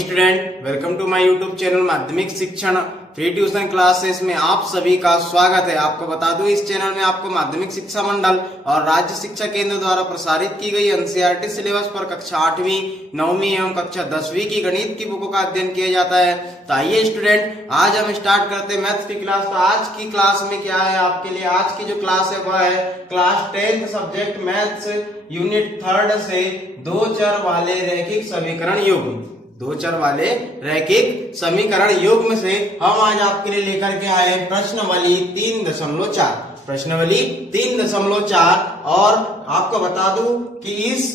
Student, welcome to my YouTube channel माध्यमिक शिक्षण free tuition classes में आप सभी का स्वागत है। आपको बता दूं, इस चैनल में आपको माध्यमिक शिक्षा मंडल और राज्य शिक्षा केंद्र द्वारा प्रसारित की गई एनसीईआरटी सिलेबस पर कक्षा 8वीं, 9वीं एवं कक्षा 10वीं की गणित की बुकों का अध्ययन किया जाता है। तो आइए स्टूडेंट, आज हम स्टार्ट करते हैं मैथ्स की क्लास। तो आज की क्लास में क्या है आपके लिए, आज की जो क्लास है वह है class 10th subject maths unit 3 से दो चर वाले रैखिक समीकरण युग्म। दो चर वाले रैखिक समीकरण युग्म से हम आज आपके लिए लेकर के आए प्रश्नावली 3.4। प्रश्नावली 3.4 और आपको बता दूं कि इस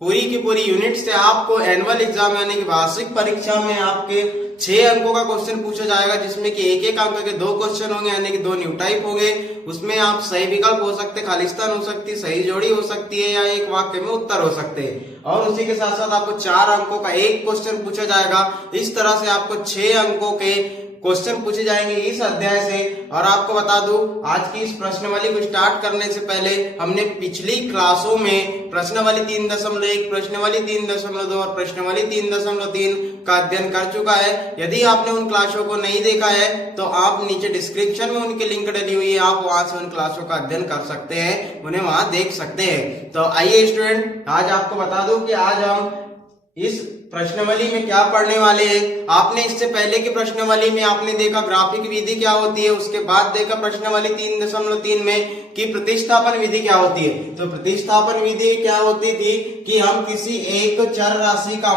पूरी की पूरी यूनिट से आपको एनुअल एग्जाम यानी कि वार्षिक परीक्षा में आपके 6 अंकों का क्वेश्चन पूछा जाएगा, जिसमें कि एक अंक के 2 क्वेश्चन होंगे यानी कि 2 न्यू टाइप होंगे। उसमें आप सही विकल्प हो सकते, खालिस्तान हो सकती है, सही जोड़ी हो सकती है या एक वाक्य में उत्तर हो सकते हैं। और उसी के साथ साथ आपको 4 अंकों का एक क्वेश्चन पूछा जाएगा। इस तरह से आपको 6 अंकों के क्वेश्चन पूछे जाएंगे इस अध्याय से। और आपको बता दूं, आज की इस प्रश्नावली को स्टार्ट करने से पहले हमने पिछली क्लासों में प्रश्नावली 3.1, प्रश्नावली 3.2 और प्रश्नावली 3.3 का अध्ययन कर चुका है। यदि आपने उन क्लासों को नहीं देखा है तो आप नीचे डिस्क्रिप्शन में उनकी लिंक डली हुई है, आप वहां से उन क्लासों का अध्ययन कर सकते हैं, उन्हें वहां देख सकते हैं। तो आइए स्टूडेंट, आज आपको बता दूं कि आज हम इस प्रश्नावली में क्या पढ़ने वाले हैं। आपने इससे पहले की प्रश्नावली में आपने देखा ग्राफिक विधि क्या होती है, उसके बाद देखा प्रश्नावली 3.3 में कि प्रतिस्थापन विधि क्या होती है। तो प्रतिस्थापन विधि क्या होती थी कि हम किसी एक चर राशि का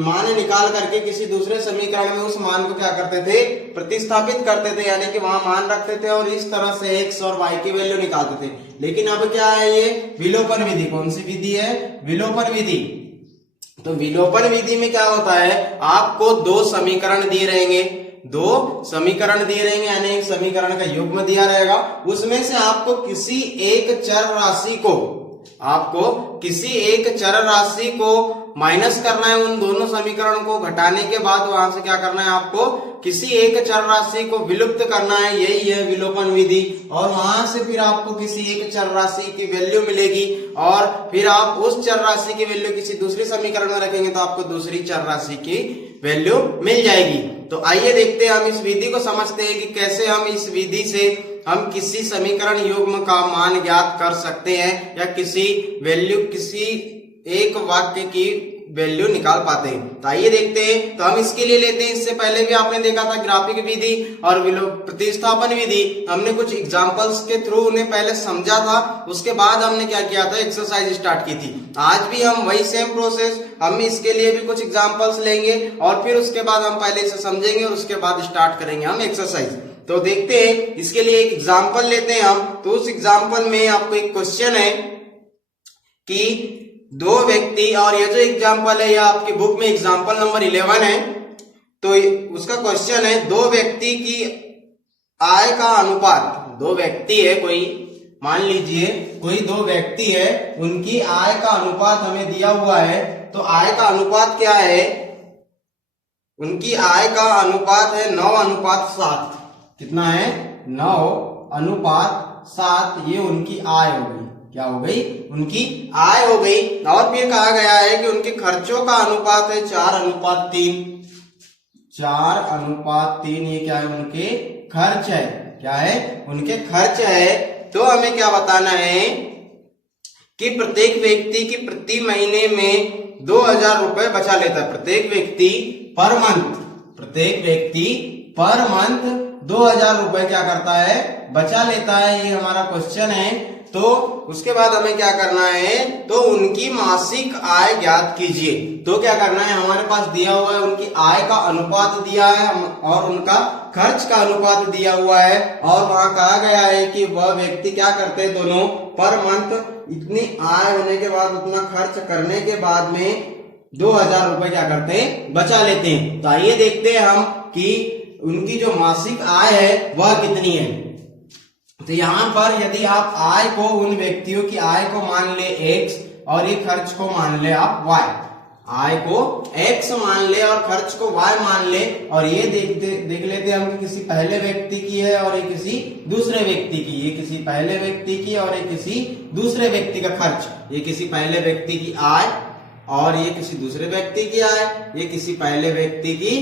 मान निकाल करके किसी दूसरे समीकरण में उस मान को क्या करते थे, प्रतिस्थापित करते थे, यानी कि वहां मान रखते थे और इस तरह से x और y की वैल्यू निकालते थे। लेकिन अब क्या है, ये विलोपन विधि। कौन सी विधि है? विलोपन विधि। तो विलोपन विधि में क्या होता है, आपको 2 समीकरण दिए रहेंगे, 2 समीकरण दिए रहेंगे यानी एक समीकरण का युग्म दिया रहेगा। उसमें से आपको किसी एक चर राशि को माइनस करना है, उन दोनों समीकरण को घटाने के बाद वहां से क्या करना है, आपको किसी एक चर राशि को विलुप्त करना है। यही है विलोपन विधि। और वहां से फिर आपको किसी एक चर राशि की वैल्यू मिलेगी और फिर आप उस चर राशि की वैल्यू किसी दूसरे समीकरण में रखेंगे तो आपको दूसरी चर राशि की वैल्यू मिल जाएगी। तो आइए देखते हैं, हम इस विधि को समझते हैं कि कैसे हम इस विधि से हम किसी समीकरण युग्म का मान ज्ञात कर सकते हैं या किसी एक वाक्य की वैल्यू निकाल पाते हैं। तो आइए देखते हैं। तो हम इसके लिए लेते हैं, इससे पहले भी आपने देखा था ग्राफिक विधि और प्रतिस्थापन विधि। हमने कुछ एग्जांपल्स के थ्रू उन्हें पहले समझा था, उसके बाद हमने क्या किया था, एक्सरसाइज स्टार्ट की थी। आज भी हम वही सेम प्रोसेस, हम इसके लिए भी कुछ एग्जाम्पल्स लेंगे और फिर उसके बाद हम पहले इसे समझेंगे और उसके बाद स्टार्ट करेंगे हम एक्सरसाइज। तो देखते हैं, इसके लिए एक एग्जाम्पल लेते हैं हम। तो उस एग्जाम्पल में आपको एक क्वेश्चन है कि 2 व्यक्ति, और ये जो एग्जाम्पल है यह आपकी बुक में एग्जाम्पल नंबर 11 है। तो उसका क्वेश्चन है 2 व्यक्ति की आय का अनुपात। 2 व्यक्ति है, कोई मान लीजिए कोई 2 व्यक्ति है, उनकी आय का अनुपात हमें दिया हुआ है। तो आय का अनुपात क्या है, उनकी आय का अनुपात है 9:7। कितना है? 9:7। ये उनकी आय हो गई। क्या हो गई? उनकी आय हो गई। और फिर कहा गया है कि उनके खर्चों का अनुपात है 4:3। 4:3 ये क्या है? उनके खर्च है। क्या है? उनके खर्च है। तो हमें क्या बताना है कि प्रत्येक व्यक्ति की प्रति महीने में 2000 रुपए बचा लेता है। प्रत्येक व्यक्ति पर मंथ 2000 रुपए क्या करता है, बचा लेता है। ये हमारा क्वेश्चन है। तो उसके बाद हमें क्या करना है, तो उनकी मासिक आय ज्ञात कीजिए। तो क्या करना है, हमारे पास दिया हुआ है उनकी आय का अनुपात दिया है और उनका खर्च का अनुपात दिया हुआ है। और वहां कहा गया है कि वह व्यक्ति क्या करते हैं, दोनों पर मंथ इतनी आय होने के बाद, उतना खर्च करने के बाद में 2000 रुपए क्या करते हैं, बचा लेते हैं। तो आइए देखते हैं हम कि उनकी जो मासिक आय है वह कितनी है। तो यहाँ पर यदि आप आय को, उन व्यक्तियों की आय को मान ले x और ये खर्च को मान ले आप y, आय को x मान ले और खर्च को y मान ले, और ये देख लेते हम कि किसी पहले व्यक्ति की है और ये किसी दूसरे व्यक्ति की। ये किसी पहले व्यक्ति की और ये किसी दूसरे व्यक्ति का खर्च। ये किसी पहले व्यक्ति की आय और ये किसी दूसरे व्यक्ति की आय, ये किसी पहले व्यक्ति की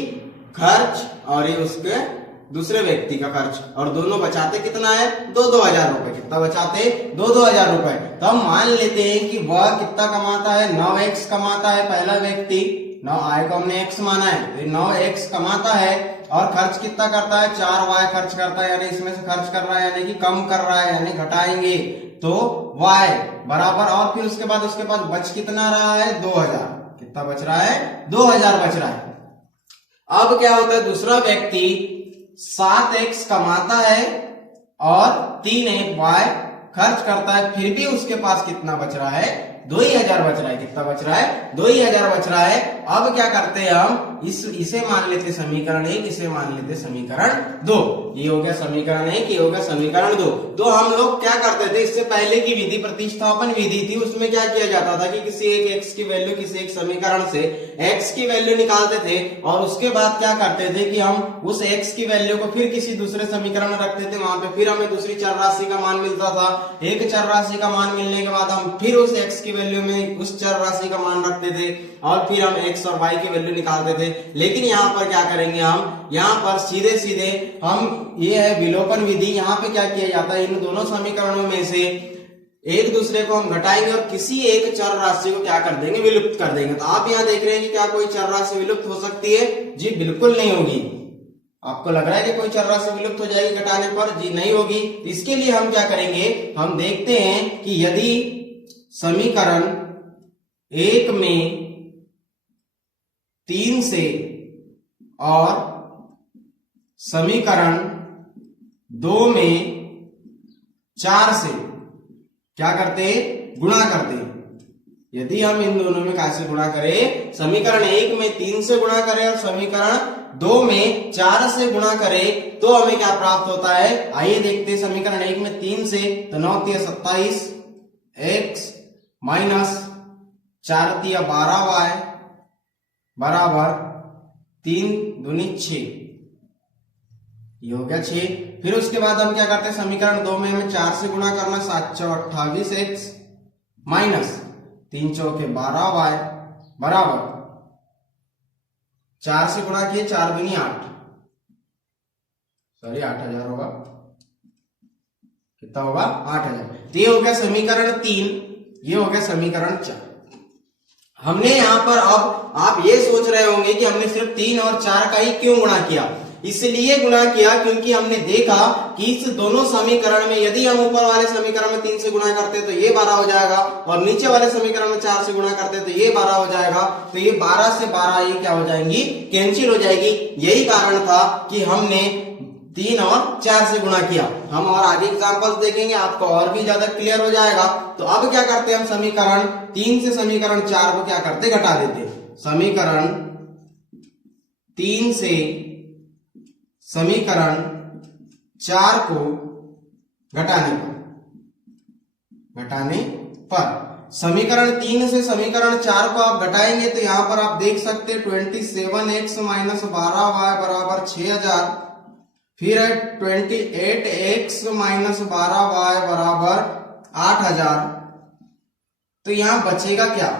खर्च और ये उसके दूसरे व्यक्ति का खर्च, और दोनों बचाते कितना है, 2,000 रुपए। कितना बचाते, 2,000 रुपए। तो हम मान लेते हैं कि वह कितना कमाता है, 9x कमाता है पहला व्यक्ति, 9 आय को हमने x माना है, तो 9x कमाता है और खर्च कितना करता है, 4y खर्च करता है, यानी इसमें से खर्च कर रहा है, यानी कि कम कर रहा है, यानी घटाएंगे तो y बराबर, और फिर उसके बाद उसके पास बच कितना रहा है, 2,000। कितना बच रहा है, 2,000 बच रहा है। अब क्या होता है, दूसरा व्यक्ति 7x कमाता है और 3y खर्च करता है, फिर भी उसके पास कितना बच रहा है, 2,000 बच रहा है। कितना बच रहा है, 2,000 बच रहा है। अब क्या करते हैं हम, इसे मान लेते समीकरण 1, इसे मान लेते समीकरण 2। ये हो गया समीकरण 1, ये हो गया समीकरण 2। तो हम लोग क्या करते थे, इससे पहले की विधि प्रतिस्थापन विधि थी, उसमें क्या किया जाता था कि किसी एक x की वैल्यू, किसी एक समीकरण से x की वैल्यू निकालते थे और उसके बाद क्या करते थे कि हम उस x की वैल्यू को फिर किसी दूसरे समीकरण में रखते थे, वहां पे फिर हमें दूसरी चर राशि का मान मिलता था। एक चर राशि का मान मिलने के बाद हम फिर उस x की वैल्यू में उस चर राशि का मान रखते थे और फिर हम x और y की वैल्यू निकालते थे। लेकिन यहाँ पर क्या करेंगे, हम यहाँ पर सीधे सीधे हम, ये है विलोपन विधि, यहाँ पे क्या किया जाता है, इन दोनों समीकरणों में से एक दूसरे को हम घटाएंगे और किसी एक चर राशि को क्या कर देंगे, विलुप्त कर देंगे। तो आप यहाँ देख रहे हैं कि क्या कोई चर राशि विलुप्त हो सकती है? जी बिल्कुल नहीं होगी। आपको लग रहा है कि कोई चर राशि विलुप्त हो जाएगी घटाने पर? जी नहीं होगी। इसके लिए हम क्या करेंगे, हम देखते हैं कि यदि समीकरण 1 में 3 से और समीकरण 2 में 4 से क्या करते हैं, गुणा करते हैं। यदि हम इन दोनों में कैसे गुणा करें, समीकरण 1 में 3 से गुणा करें और समीकरण 2 में 4 से गुणा करें तो हमें क्या प्राप्त होता है, आइए देखते हैं। समीकरण 1 में 3 से तो 9 × 27 x माइनस 4 × 12y बराबर 3 दूनी 6, ये हो गया 6। फिर उसके बाद हम क्या करते हैं, समीकरण 2 में हमें 4 से गुणा करना, 7 × 28x माइनस 3 × 4 = 12y बराबर 4 से गुणा किए 4 दूनी 8, सॉरी 8,000 होगा। कितना होगा, 8,000। तो ये हो गया समीकरण 3, ये हो गया समीकरण 4। हमने यहां पर, अब आप ये सोच रहे होंगे कि हमने सिर्फ 3 और 4 का ही क्यों गुणा किया। इसलिए गुणा किया क्योंकि हमने देखा कि इस दोनों समीकरण में यदि हम ऊपर वाले समीकरण में 3 से गुणा करते तो ये 12 हो जाएगा और नीचे वाले समीकरण में 4 से गुणा करते तो ये 12 हो जाएगा। तो ये 12 से 12 ये क्या हो जाएंगी, कैंसिल हो जाएगी। यही कारण था कि हमने 3 और 4 से गुणा किया। हम और आगे एग्जांपल्स देखेंगे, आपको और भी ज्यादा क्लियर हो जाएगा। तो अब क्या करते हैं, हम समीकरण 3 से समीकरण 4 को क्या करते, घटा देते। समीकरण 3 से समीकरण 4 को घटाने पर समीकरण 3 से समीकरण 4 को आप घटाएंगे तो यहां पर आप देख सकते हैं 27x माइनस 12y बराबर 6,000, फिर है 28x माइनस 12y बराबर 8,000। तो यहां बचेगा क्या,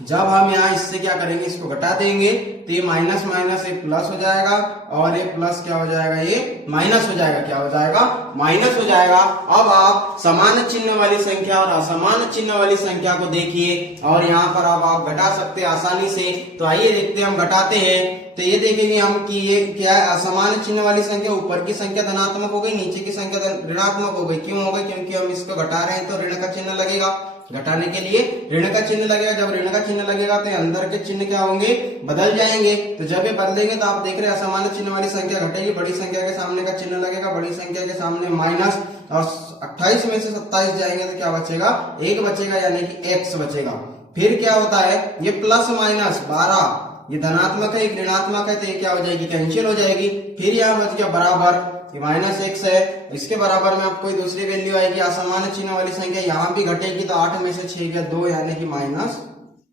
जब हम यहाँ इससे क्या करेंगे, इसको घटा देंगे तो ये माइनस माइनस एक प्लस हो जाएगा और ये प्लस क्या हो जाएगा, ये माइनस हो जाएगा। क्या हो जाएगा, माइनस हो जाएगा। अब आप समान चिन्ह वाली संख्या और असमान चिन्ह वाली संख्या को देखिए और यहाँ पर अब आप घटा सकते हैं आसानी से। तो आइए देखते हैं, हम घटाते हैं तो ये देखेंगे हम कि ये क्या है, असमान चिन्ह वाली संख्या, ऊपर की संख्या धनात्मक हो गई, नीचे की संख्या ऋणात्मक हो गई। क्यों हो गई, क्योंकि हम इसको घटा रहे हैं तो ऋण का चिन्ह लगेगा। घटाने के लिए ऋण का चिन्ह लगेगा। जब ऋण का चिन्ह लगेगा तो अंदर के चिन्ह क्या होंगे, बदल जाएंगे। तो जब ये बदलेंगे तो आप देख रहे हैं असमान चिन्ह वाली संख्या घटेगी, बड़ी संख्या के सामने का चिन्ह लगेगा, बड़ी संख्या के सामने माइनस, और 28 में से 27 जाएंगे तो क्या बचेगा, 1 बचेगा, यानी कि x बचेगा। फिर क्या होता है, ये प्लस माइनस 12 ये धनात्मक है, एक ऋणात्मक है, तो ये क्या हो जाएगी, कैंसिल हो जाएगी। फिर यहाँ बच गया बराबर, ये माइनस x है, इसके बराबर में अब कोई दूसरी वैल्यू आएगी असमान चिन्ह वाली संख्या, यहाँ भी घटेगी तो 8 में से 6 गया 2, यानी कि माइनस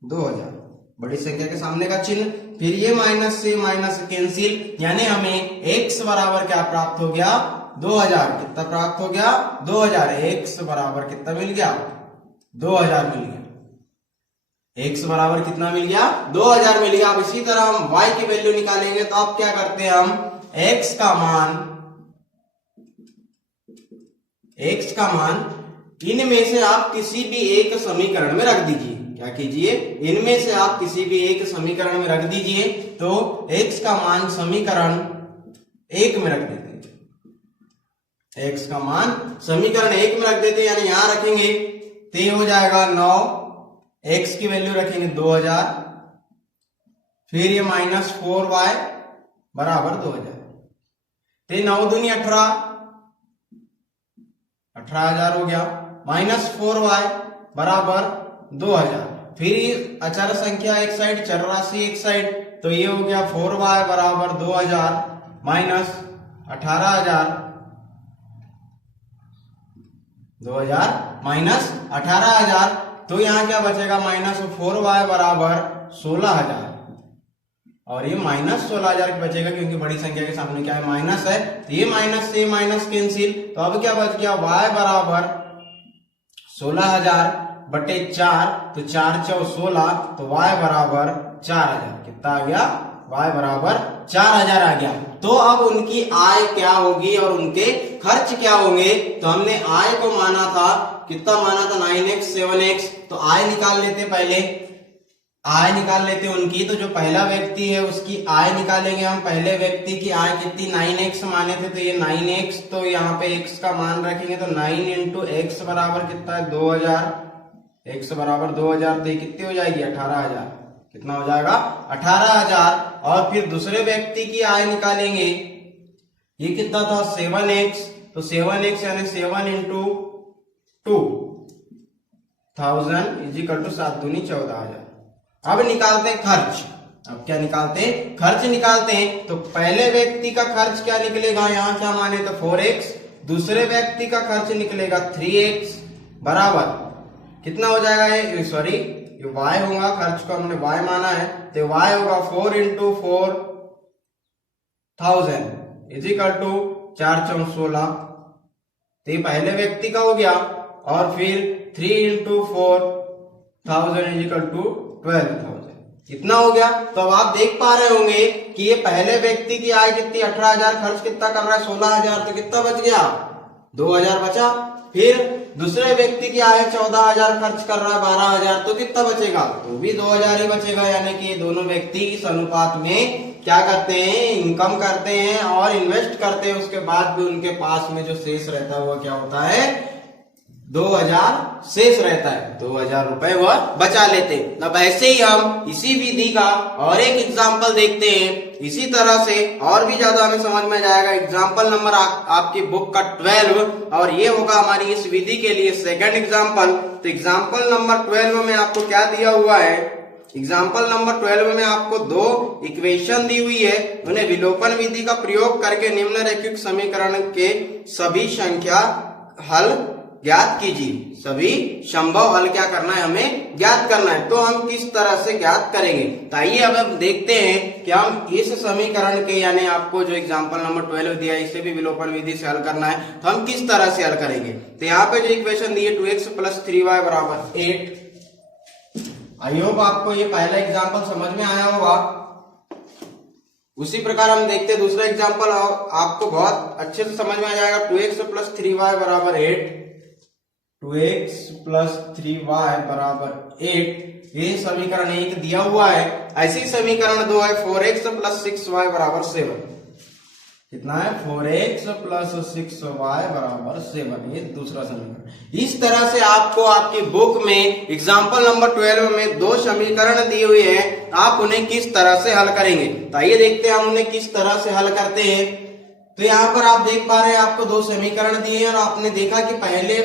2000, बड़ी संख्या के सामने का चिन्ह। फिर ये माइनस से माइनस कैंसिल, यानी हमें x बराबर क्या प्राप्त हो गया, 2000। कितना प्राप्त हो गया, 2000। x बराबर कितना मिल गया, 2000 मिल गया। x बराबर कितना मिल गया 2000 मिल गया। अब इसी तरह हम y की वैल्यू निकालेंगे तो अब क्या करते हैं हम x का मान इनमें से आप किसी भी एक समीकरण में रख दीजिए। क्या कीजिए, इनमें से आप किसी भी एक समीकरण में रख दीजिए। तो x का मान समीकरण 1 में रख देते हैं, x का मान समीकरण 1 में रख देते हैं, यानी यहां रखेंगे तो ये हो जाएगा 9, x की वैल्यू रखेंगे 2000, फिर ये -4y बराबर 2000, तो 9 दूनी 18,000 हो गया, -4y बराबर 2000, फिर अचर संख्या एक साइड, चर राशि एक साइड, तो ये हो गया 4y बराबर 2000 माइनस 18,000, 2000 माइनस 18,000, तो यहां क्या बचेगा -4y बराबर 16,000, और ये -16,000 बचेगा क्योंकि बड़ी संख्या के सामने क्या है माइनस है, तो ये माइनस से माइनस कैंसिल, तो अब क्या बच गया y बराबर 16,000 बटे 4, तो 4 × 16, तो y बराबर 4,000, कितना आ गया y बराबर 4,000 आ गया। तो अब उनकी आय क्या होगी और उनके खर्च क्या होंगे, तो हमने आय को माना था, कितना माना था 9x 7x, तो आय निकाल लेते, पहले आय निकाल लेते उनकी। तो जो पहला व्यक्ति है उसकी आय निकालेंगे हम, पहले व्यक्ति की आय कितनी 9x माने थे, तो ये 9x, तो यहाँ पे x का मान रखेंगे, तो 9 × x बराबर कितना है 2000, x बराबर 2000, तो ये कितनी हो जाएगी 18,000, कितना हो जाएगा 18,000। और फिर दूसरे व्यक्ति की आय निकालेंगे, ये कितना था 7x, तो 7x यानी 7 × 2,000 इजिकल टू 7 दूनी 14,000। अब निकालते हैं खर्च, अब क्या निकालते हैं खर्च निकालते हैं, तो पहले व्यक्ति का खर्च क्या निकलेगा, यहाँ क्या माने तो 4x, दूसरे व्यक्ति का खर्च निकलेगा 3x बराबर कितना हो जाएगा, ये सॉरी ये y होगा, खर्च को हमने y माना है, तो y होगा 4 × 4,000 इजिकल टू 4 × 16, तो ये पहले व्यक्ति का हो गया, और फिर 3 × 4,000 इजिकल टू 12,000, कितना हो गया। तो अब आप देख पा रहे होंगे कि ये पहले व्यक्ति की आय कितनी 18,000, खर्च कितना कर रहा है 16,000, तो कितना बच गया 2,000 बचा। फिर दूसरे व्यक्ति की आय 14,000, खर्च कर रहा है 12,000, तो कितना बचेगा, तो भी 2,000 ही बचेगा। यानी कि दोनों व्यक्ति इस अनुपात में क्या करते हैं, इनकम करते हैं और इन्वेस्ट करते हैं, उसके बाद भी उनके पास में जो शेष रहता है वो क्या होता है 2,000 शेष रहता है, 2,000 रुपए वह बचा लेते हैं। अब ऐसे ही हम इसी विधि का और एक एग्जाम्पल देखते हैं, इसी तरह से और भी ज्यादा हमें समझ में जाएगा। एग्जाम्पल नंबर आपकी बुक का 12, और ये होगा हमारी इस विधि के लिए सेकंड एग्जाम्पल। तो एग्जाम्पल नंबर 12 में आपको क्या दिया हुआ है, एग्जाम्पल नंबर 12 में आपको 2 इक्वेशन दी हुई है, उन्हें विलोपन विधि का प्रयोग करके निम्नलिखित समीकरण के सभी संख्या हल ज्ञात कीजिए। सभी संभव हल क्या करना है, हमें ज्ञात करना है। तो हम किस तरह से ज्ञात करेंगे, तो आइए अब हम देखते हैं कि हम इस समीकरण के, यानी आपको जो एग्जांपल नंबर 12 दिया है इसे भी विलोपन विधि से हल करना है, तो हम किस तरह से हल करेंगे। तो यहाँ पे जो इक्वेशन दी है 2x + 3y बराबर 8, आई होप आपको ये पहला एग्जाम्पल समझ में आया होगा। उसी प्रकार हम देखते हैं दूसरा एग्जाम्पल, आपको बहुत अच्छे से समझ में आ जाएगा। 2x + 3y बराबर 8, 2x + 3y बराबर 8, ये समीकरण 1 दिया हुआ है। ऐसी समीकरण 2 है 4x + 6y बराबर 7, कितना है 4x + 6y बराबर 7, ये दूसरा समीकरण। इस तरह से आपको आपकी बुक में एग्जाम्पल नंबर 12 में 2 समीकरण दिए हुए हैं, आप उन्हें किस तरह से हल करेंगे। तो आइए देखते हैं हम उन्हें किस तरह से हल करते हैं। तो यहाँ पर आप देख पा रहे हैं आपको 2 समीकरण दिए हैं, और आपने देखा कि पहले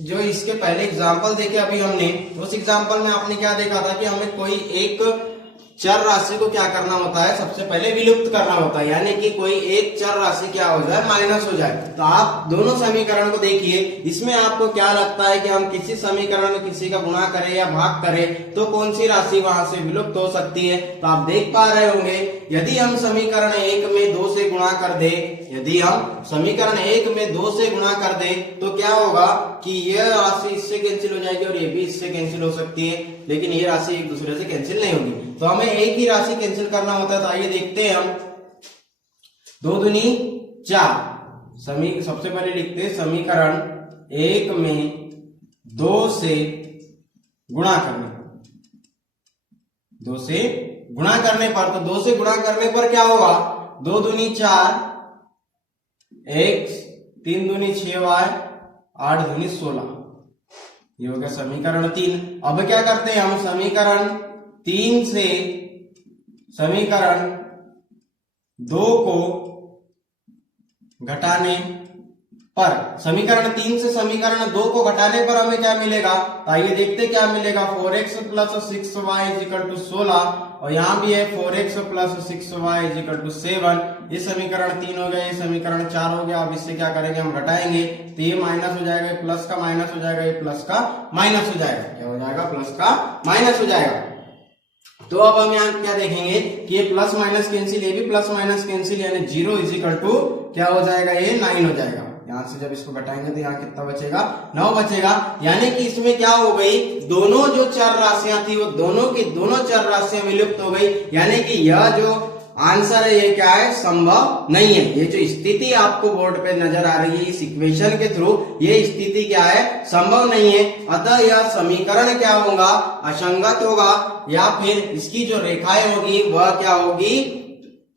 जो इसके पहले एग्जाम्पल देखे अभी हमने, उस एग्जाम्पल में आपने क्या देखा था कि हमें कोई एक चर राशि को क्या करना होता है, सबसे पहले विलुप्त करना होता है, यानी कि कोई एक चर राशि क्या हो जाए, माइनस हो जाए। तो आप दोनों समीकरण को देखिए, इसमें आपको क्या लगता है कि हम किसी समीकरण में किसी का गुणा करें या भाग करें तो कौन सी राशि वहां से विलुप्त हो सकती है। तो आप देख पा रहे होंगे, यदि हम समीकरण 1 में 2 से गुणा कर दे, यदि हम समीकरण 1 में 2 से गुणा कर दे तो क्या होगा कि यह राशि इससे कैंसिल हो जाएगी और ये भी इससे कैंसिल हो सकती है, लेकिन ये राशि एक दूसरे से कैंसिल नहीं होगी। तो हमें एक ही राशि कैंसिल करना होता है। तो आइए देखते हैं हम, 2 दूनी 4। सबसे पहले लिखते हैं समीकरण 1 में 2 से गुणा करने पर, 2 से गुणा करने पर, तो 2 से गुणा करने पर क्या होगा, 2 दूनी 4 x, 3 दूनी 6y, 8 दूनी 16, ये हो गया समीकरण 3। अब क्या करते हैं हम, समीकरण 3 से समीकरण 2 को घटाने पर, समीकरण 3 से समीकरण 2 को घटाने पर हमें क्या मिलेगा, तो आइए देखते क्या मिलेगा। 4x plus 6y equal to 16, और यहाँ भी है 4x plus 6y equal to 7। ये समीकरण 3 हो गया, ये समीकरण 4 हो गया। अब इससे क्या करेंगे, हम घटाएंगे तो ये माइनस हो जाएगा, प्लस का माइनस हो जाएगा, ये प्लस का माइनस हो जाएगा, क्या हो जाएगा, प्लस का माइनस हो जाएगा। तो अब हम यहाँ क्या देखेंगे कि ये प्लस माइनस कैंसिल, ये भी प्लस माइनस कैंसिल, यानी 0 इज इक्वल टू क्या हो जाएगा, ये 9 हो जाएगा। यहाँ से जब इसको घटाएंगे तो यहाँ कितना बचेगा, 9 बचेगा। यानी कि इसमें क्या हो गई, दोनों जो चर राशियां थी वो दोनों की दोनों चर राशियां विलुप्त हो गई। यानी कि यह जो आंसर है ये क्या है, संभव नहीं है। ये जो स्थिति आपको बोर्ड पे नजर आ रही है इस इक्वेशन के थ्रू, ये स्थिति क्या है, संभव नहीं है। अतः यह समीकरण क्या होगा, असंगत होगा, या फिर इसकी जो रेखाएं होगी वह क्या होगी,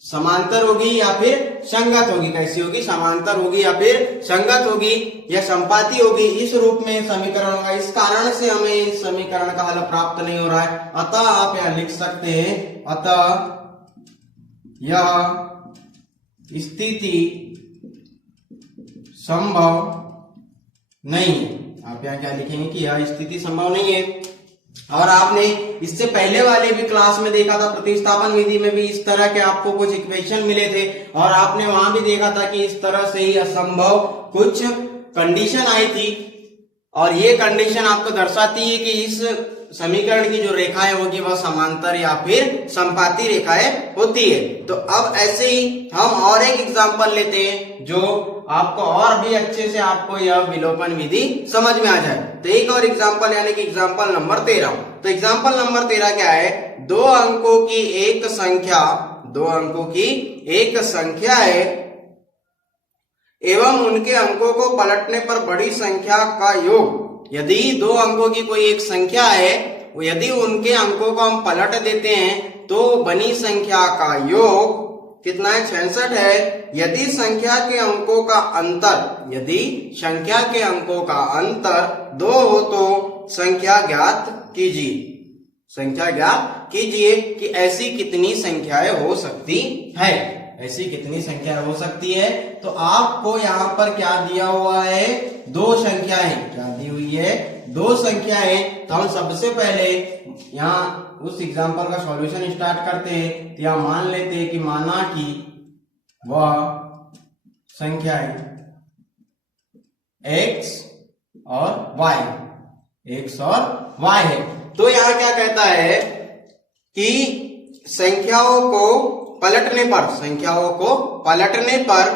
समांतर होगी या फिर संगत होगी। कैसी होगी, समांतर होगी या फिर संगत होगी, या संपाती होगी। इस रूप में समीकरण होगा। इस कारण से हमें इस समीकरण का हल प्राप्त नहीं हो रहा है। अतः आप यहां लिख सकते हैं, अतः यह स्थिति संभव नहीं है। आप यहाँ क्या लिखेंगे कि यह स्थिति संभव नहीं है। और आपने इससे पहले वाले भी क्लास में देखा था, प्रतिस्थापन विधि में भी इस तरह के आपको कुछ इक्वेशन मिले थे, और आपने वहां भी देखा था कि इस तरह से ही असंभव कुछ कंडीशन आई थी, और ये कंडीशन आपको दर्शाती है कि इस समीकरण की जो रेखाएं होगी वह समांतर या फिर संपाती रेखाएं होती है। तो अब ऐसे ही हम और एक एग्जांपल लेते हैं जो आपको और भी अच्छे से आपको यह विलोपन विधि समझ में आ जाए। तो एक और एग्जांपल, यानी कि एग्जांपल नंबर 13। तो एग्जांपल नंबर 13 क्या है, 2 अंकों की एक संख्या, 2 अंकों की एक संख्या है एवं उनके अंकों को पलटने पर बड़ी संख्या का योग। यदि 2 अंकों की कोई एक संख्या है, यदि उनके अंकों को हम पलट देते हैं तो बनी संख्या का योग कितना है, 66 है। यदि संख्या के अंकों का अंतर, यदि संख्या के अंकों का अंतर 2 हो तो संख्या ज्ञात कीजिए। संख्या ज्ञात कीजिए कि ऐसी कितनी संख्याएं हो सकती है, ऐसी कितनी संख्या हो सकती है। तो आपको यहाँ पर क्या दिया हुआ है, 2 संख्याएं, क्या दी हुई है, 2 संख्याएं। तो हम सबसे पहले यहाँ उस एग्जाम्पल का सॉल्यूशन स्टार्ट करते हैं। तो यहाँ मान लेते हैं कि माना कि वह संख्याएं x और y, x और y है। तो यहाँ क्या कहता है कि संख्याओं को पलटने पर, संख्याओं को पलटने पर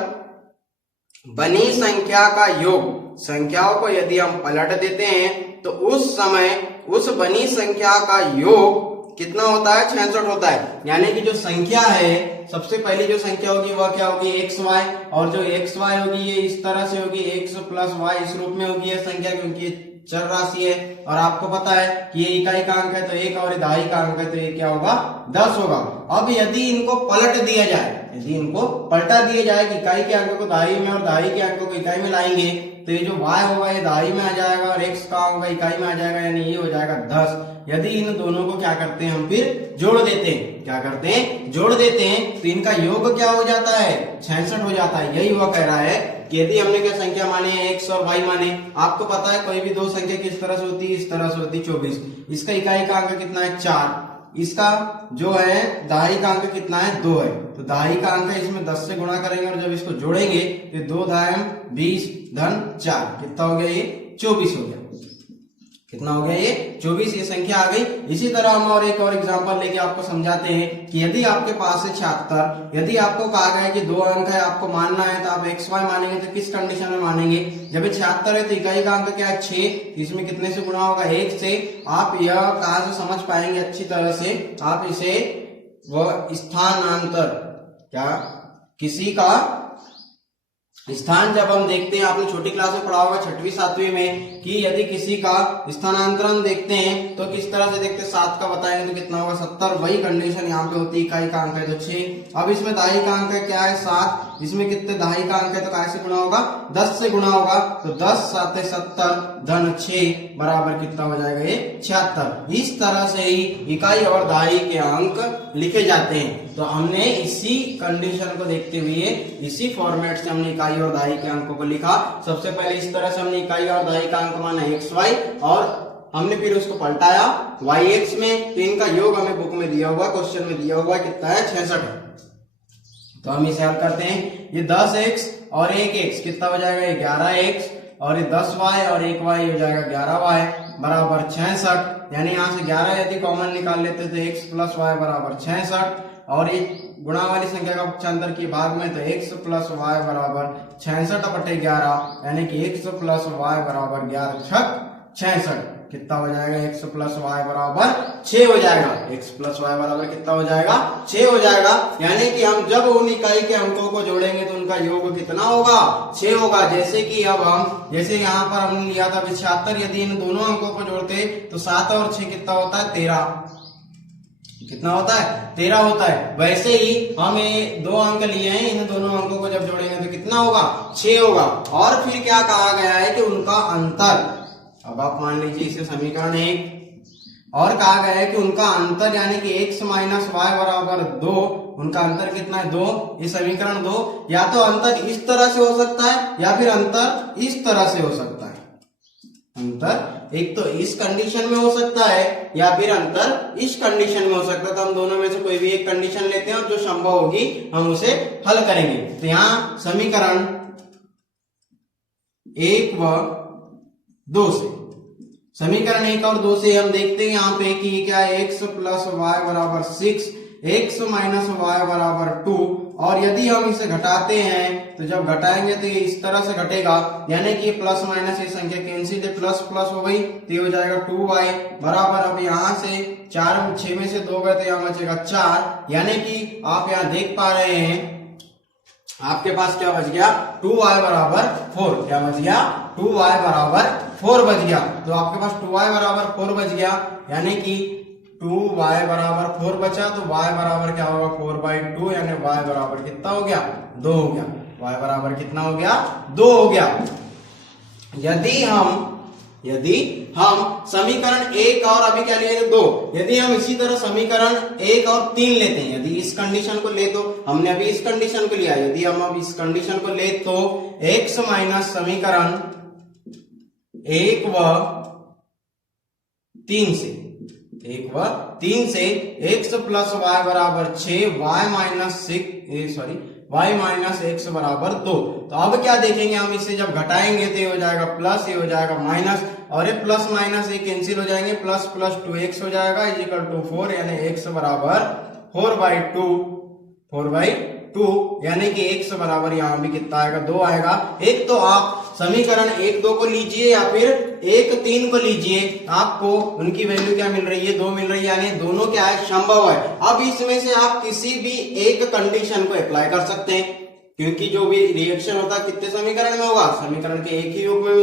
बनी संख्या का योग, संख्याओं को यदि हम पलट देते हैं तो उस समय उस बनी संख्या का योग कितना होता है, 66 होता है। यानी कि जो संख्या है, सबसे पहली जो संख्या होगी वह क्या होगी, एक्स वाई, और जो एक्स वाई होगी ये इस तरह से होगी, एक्स प्लस वाई इस रूप में होगी यह संख्या, क्योंकि चर राशि है। और आपको पता है कि ये इकाई का अंक है तो 1 और दहाई का अंक है तो ये क्या होगा, 10 होगा। अब यदि इनको पलट दिया जाए, यदि इनको पलटा दिया जाए कि इकाई के अंकों को दहाई में और दहाई के अंकों को इकाई में लाएंगे तो ये जो y होगा ये दहाई में आ जाएगा और x का होगा इकाई में आ जाएगा, यानी ये हो जाएगा 10। यदि इन दोनों को क्या करते हैं, हम फिर जोड़ देते हैं, क्या करते हैं, जोड़ देते हैं, तो इनका योग क्या हो जाता है, 66 हो जाता है। यही वह कह रहा है कि यदि हमने क्या संख्या माने है, x और y माने, आपको पता है कोई भी 2 संख्या किस तरह से होती है, इस तरह से होती है 24। इसका इकाई का अंक कितना है, 4, इसका जो है दहाई का अंक कितना है 2 है, तो दहाई का अंक है इसमें 10 से गुणा करेंगे और जब इसको जोड़ेंगे तो 2 दायम 20 धन 4 कितना हो गया ये 24 हो गया। कितना हो गया ये 24, ये संख्या आ गई। इसी तरह हम और एक और एग्जांपल लेके आपको समझाते हैं कि यदि आपके पास है 76, यदि आपको कहा गया है कि 2 अंक है आपको मानना है तो आप xy मानेंगे तो किस कंडीशन में मानेंगे, जब 76 है तो इकाई का अंक क्या है 6, इसमें कितने से गुणा होगा 1 से। आप यह कहां से समझ पाएंगे अच्छी तरह से, आप इसे वह स्थानांतर क्या किसी का स्थान जब हम देखते हैं, आपने छोटी क्लास में पढ़ा होगा 6वीं 7वीं में कि यदि किसी का स्थानांतरण देखते हैं तो किस तरह से देखते हैं, 7 का बताएंगे तो कितना होगा 70, वही कंडीशन यहाँ पे होती है। इकाई का अंक है तो 6, अब इसमें दहाई का अंक है क्या है 7, इसमें कितने दहाई का अंक है तो कैसे गुणा होगा 10 से गुणा होगा, तो 10 7 70 धन 6 बराबर कितना हो जाएगा ये 76। इस तरह से ही इकाई और दहाई के अंक लिखे जाते हैं। तो हमने इसी कंडीशन को देखते हुए इसी फॉर्मेट से हमने इकाई और दहाई के अंकों को लिखा। सबसे पहले इस तरह से हमने इकाई और दहाई का अंक माना xy और हमने फिर उसको पलटाया yx में, तो इनका योग हमें बुक में दिया हुआ, क्वेश्चन में दिया हुआ कितना है 66। तो हम इसे हल करते हैं, ये 10x और 1x कितना हो जाएगा ये 11x और ये 10y और 1y हो जाएगा 11y बराबर 66। यानी यहाँ से 11 यदि कॉमन निकाल लेते तो x प्लस वाई बराबर 66 और ये गुणा वाली संख्या का पक्षांतर की भाग में तो x प्लस वाई बराबर 66/11 यानी कि x प्लस वाई बराबर 11×66 कितना हो जाएगा x प्लस वाई बराबर 6 हो जाएगा। x प्लस वाई बराबर कितना हो जाएगा 6 हो जाएगा। यानी कि हम जब उन इकाई के अंकों को जोड़ेंगे तो उनका योग कितना होगा 6 होगा। जैसे कि अब हम जैसे यहाँ पर हमने लिया था 76, यदि इन दोनों अंकों को जोड़ते तो 7 और 6 कितना होता है 13, कितना होता है 13 होता है। वैसे ही हम ये 2 अंक लिए हैं, इन दोनों अंकों को जब जोड़ेंगे तो कितना होगा 6 होगा। और फिर क्या कहा गया है कि उनका अंतर, अब आप मान लीजिए इसे समीकरण 1 और कहा गया है कि उनका अंतर यानी कि x माइनस वाई बराबर 2, उनका अंतर कितना है 2, ये समीकरण 2। या तो अंतर इस तरह से हो सकता है या फिर अंतर इस तरह से हो सकता है। अंतर एक तो इस कंडीशन में हो सकता है या फिर अंतर इस कंडीशन में हो सकता है। तो हम दोनों में से कोई भी एक कंडीशन लेते हैं और जो संभव होगी हम उसे हल करेंगे। तो यहाँ समीकरण 1 व 2 से, समीकरण 1 और 2 से हम देखते हैं यहाँ पे कि क्या है x प्लस वाई बराबर 6, x माइनस वाई बराबर 2। और यदि हम इसे घटाते हैं तो जब घटाएंगे तो ये इस तरह से घटेगा, यानी कि प्लस माइनस ये संख्या कैंसिल है, प्लस प्लस हो गई तो ये हो जाएगा 2y बराबर। अब यहाँ से 4 6 में से 2 गए तो यहाँ बचेगा 4, यानी कि आप यहाँ देख पा रहे हैं आपके पास क्या बच गया 2y बराबर 4। क्या बच गया 2y बराबर 4 बच गया। तो आपके पास 2y बराबर 4 बच गया, यानी कि 2y बराबर 4 बचा तो y बराबर क्या होगा 4/2, यानी y बराबर कितना हो गया 2 हो गया। y बराबर कितना हो गया 2 हो गया। यदि हम समीकरण 1 और अभी क्या लिए 2, यदि हम इसी तरह समीकरण 1 और 3 लेते हैं, यदि इस कंडीशन को ले तो हमने अभी इस कंडीशन को लिया, यदि हम अब इस कंडीशन को ले तो x माइनस समीकरण 1 व 3 से, 1 व 3 से x प्लस वाई बराबर 6, y माइनस x बराबर 2। तो अब क्या देखेंगे हम, इसे जब घटाएंगे तो ये हो जाएगा प्लस, ये हो जाएगा माइनस, और ये प्लस माइनस ये कैंसिल हो जाएंगे, प्लस प्लस 2x हो जाएगा इज इक्वल टू 4, यानी x बराबर 4/2, यानी कि x बराबर यहाँ भी कितना आएगा 2 आएगा। एक तो आप समीकरण 1 2 को लीजिए या फिर 1 3 को लीजिए, आपको उनकी वैल्यू क्या मिल रही है 2 मिल रही है, यानी दोनों क्या है संभव है। अब इसमें से आप किसी भी एक कंडीशन को अप्लाई कर सकते हैं, क्योंकि जो भी रिएक्शन होता है कितने समीकरण में होगा, समीकरण के एक ही योग में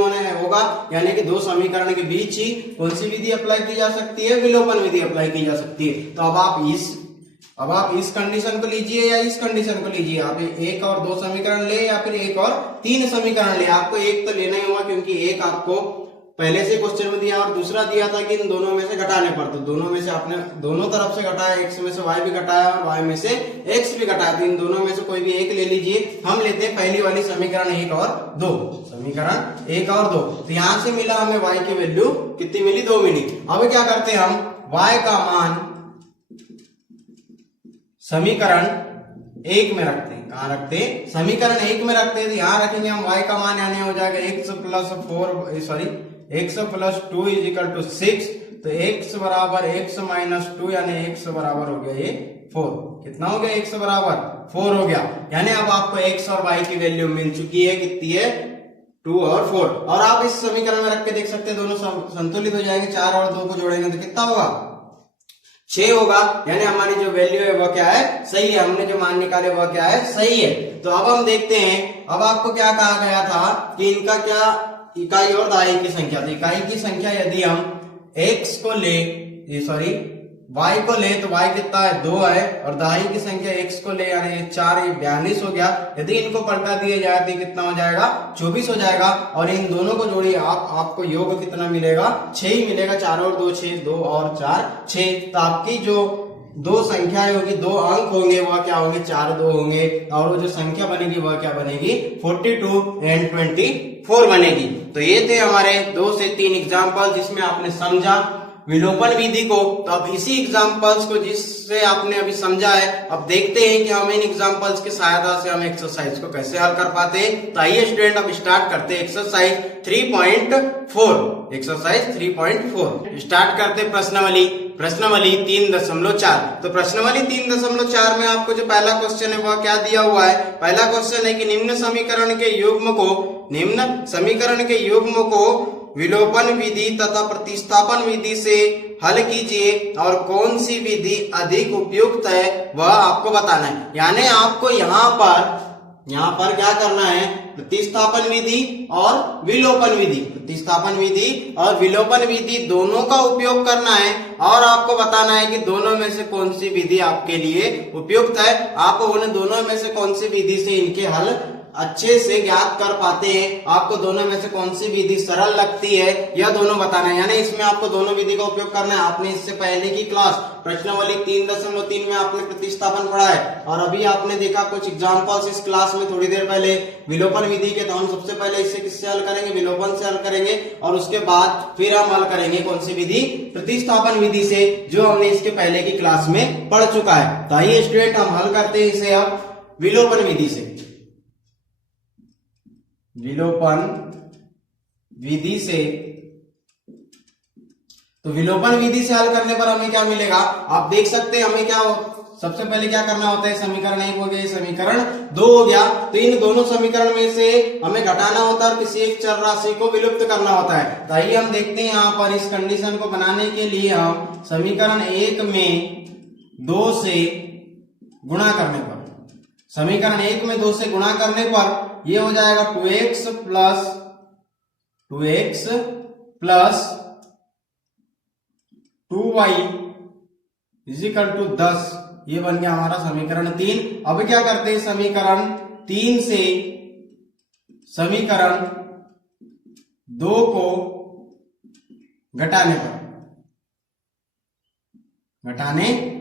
होगा, यानी कि 2 समीकरण के बीच ही कौन सी विधि अप्लाई की जा सकती है, विलोपन विधि अप्लाई की जा सकती है। तो अब आप इस कंडीशन को लीजिए या इस कंडीशन को लीजिए, आप 1 और 2 समीकरण ले या फिर 1 और 3 समीकरण ले, आपको एक तो लेना ही होगा, क्योंकि एक आपको पहले से क्वेश्चन में दिया और दूसरा दिया था कि इन दोनों में से घटाने पर, तो दोनों में से आपने दोनों तरफ से घटाया, x में से y भी घटाया और y में से x भी घटाया, तो इन दोनों में से कोई भी एक ले लीजिए। हम लेते हैं पहली वाली समीकरण 1 और 2, समीकरण 1 और 2। तो यहां से मिला हमें y की वैल्यू कितनी मिली 2 मिली। अब क्या करते हैं हम y का मान समीकरण एक में रखते हैं। कहाँ रखते हैं? समीकरण एक में रखते हैं। तो यहाँ रखेंगे हम y का मान, यानी हो जाएगा x plus 2 is equal to 6। तो x बराबर x माइनस 2, यानी x बराबर हो गया ये 4। कितना हो गया? x बराबर 4 हो गया। यानी अब आपको x और y की वैल्यू मिल चुकी है। कितनी है? 2 और 4। और आप इस समीकरण में रख के देख सकते हैं, दोनों संतुलित हो जाएंगे। 4 और 2 को जोड़ेंगे तो कितना होगा? 6 होगा। यानी हमारी जो वैल्यू है वह क्या है? सही है। हमने जो मान निकाले वह क्या है? सही है। तो अब हम देखते हैं, अब आपको क्या कहा गया था कि इनका क्या इकाई और दहाई की संख्या। तो इकाई की संख्या यदि हम x को ले, y को ले तो y कितना है? 2 है। और दहाई की संख्या x को ले, यानी 4, ये 42 हो गया। यदि इनको पलटा दिए जाए तो कितना हो जाएगा? 24 हो जाएगा। और इन दोनों को जोड़िए आपको योग कितना मिलेगा? 6 ही मिलेगा। 4 और 2 6, 2 और 4 6। तो आपकी जो दो संख्याएं होगी, दो अंक होंगे, वह क्या होंगे? 4 2 होंगे। और वो जो संख्या बनेगी वह क्या बनेगी? 42 एंड 24 बनेगी। तो ये थे हमारे 2 से 3 एग्जाम्पल जिसमें आपने समझा विलोपन विधि को। तो अब इसी एग्जाम्पल्स को जिससे आपने अभी समझा है, अब देखते हैं कि हम इन एग्जाम्पल्स की सहायता से हम एक्सरसाइज को कैसे हल कर पाते हैं। तो आइए स्टूडेंट अब स्टार्ट करते हैं एक्सरसाइज 3.4। एक्सरसाइज 3.4 स्टार्ट करते प्रश्नावली 3.4। तो प्रश्नावली 3.4 में आपको जो पहला क्वेश्चन है वह क्या दिया हुआ है? पहला क्वेश्चन है कि निम्न समीकरण के युग्म को विलोपन विधि तथा प्रतिस्थापन विधि से हल कीजिए और कौन सी विधि अधिक उपयुक्त है वह आपको बताना है। यानी आपको यहाँ पर क्या करना है? प्रतिस्थापन विधि और विलोपन विधि, प्रतिस्थापन विधि और विलोपन विधि दोनों का उपयोग करना है। और आपको बताना है कि दोनों में से कौन सी विधि आपके लिए उपयुक्त है। आप उन दोनों में से कौन सी विधि से इनके हल अच्छे से ज्ञात कर पाते हैं, आपको दोनों में से कौन सी विधि सरल लगती है, यह दोनों बताना है। यानी इसमें आपको दोनों विधि का उपयोग करना है। आपने इससे पहले की क्लास प्रश्नावली 3.3 में आपने प्रतिस्थापन पढ़ा है। और अभी आपने देखा कुछ एग्जांपल्स इस क्लास में थोड़ी देर पहले विलोपन विधि के। तो हम सबसे पहले इससे किससे हल करेंगे? विलोपन से हल करेंगे। और उसके बाद फिर हम हल करेंगे कौन सी विधि? प्रतिस्थापन विधि से, जो हमने इसके पहले की क्लास में पढ़ चुका है। तो आइए स्टूडेंट हम हल करते हैं इसे अब विलोपन विधि से। विलोपन विधि से, तो विलोपन विधि से हल करने पर हमें क्या मिलेगा? आप देख सकते हैं हमें क्या सबसे पहले क्या करना होता है? समीकरण 1 हो गया, समीकरण 2 हो गया। तो इन दोनों समीकरण में से हमें घटाना होता है और किसी एक चर राशि को विलुप्त करना होता है। तो आइए हम देखते हैं, यहाँ पर इस कंडीशन को बनाने के लिए हम समीकरण 1 में 2 से गुणा करने पर, समीकरण 1 में 2 से गुणा करने पर ये हो जाएगा 2x plus 2y is equal to 10। ये बन गया हमारा समीकरण 3। अब क्या करते हैं? समीकरण 3 से समीकरण 2 को घटाने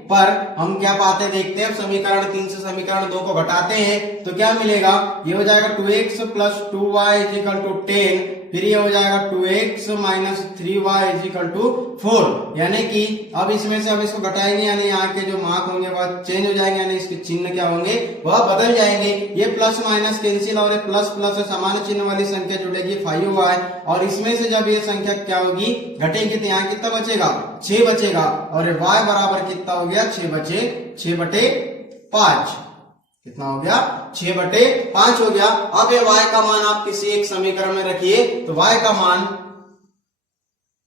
पर हम क्या पाते देखते हैं। समीकरण 3 से समीकरण 2 को घटाते हैं तो क्या मिलेगा? ये हो जाएगा 2x plus 2y is equal to 10। फिर ये हो जाएगा 2x minus 3y is equal to 4। यानी कि अब इसमें से हम इसको घटाएंगे, यानी यहाँ के जो मार्क होंगे वह चेंज हो जाएंगे, यानी इसके चिन्ह क्या होंगे? वह बदल जाएंगे। ये प्लस माइनस कैंसिल और ये प्लस प्लस सामान्य चिन्ह वाली संख्या जुड़ेगी 5y। और इसमें से जब ये संख्या क्या होगी? घटेगी, तो यहाँ कितना बचेगा? 6 बचेगा। और y बराबर कितना हो गया? 6/5। कितना हो गया? 6/5 हो गया। अब ये y का मान आप किसी एक समीकरण में रखिए। तो y का मान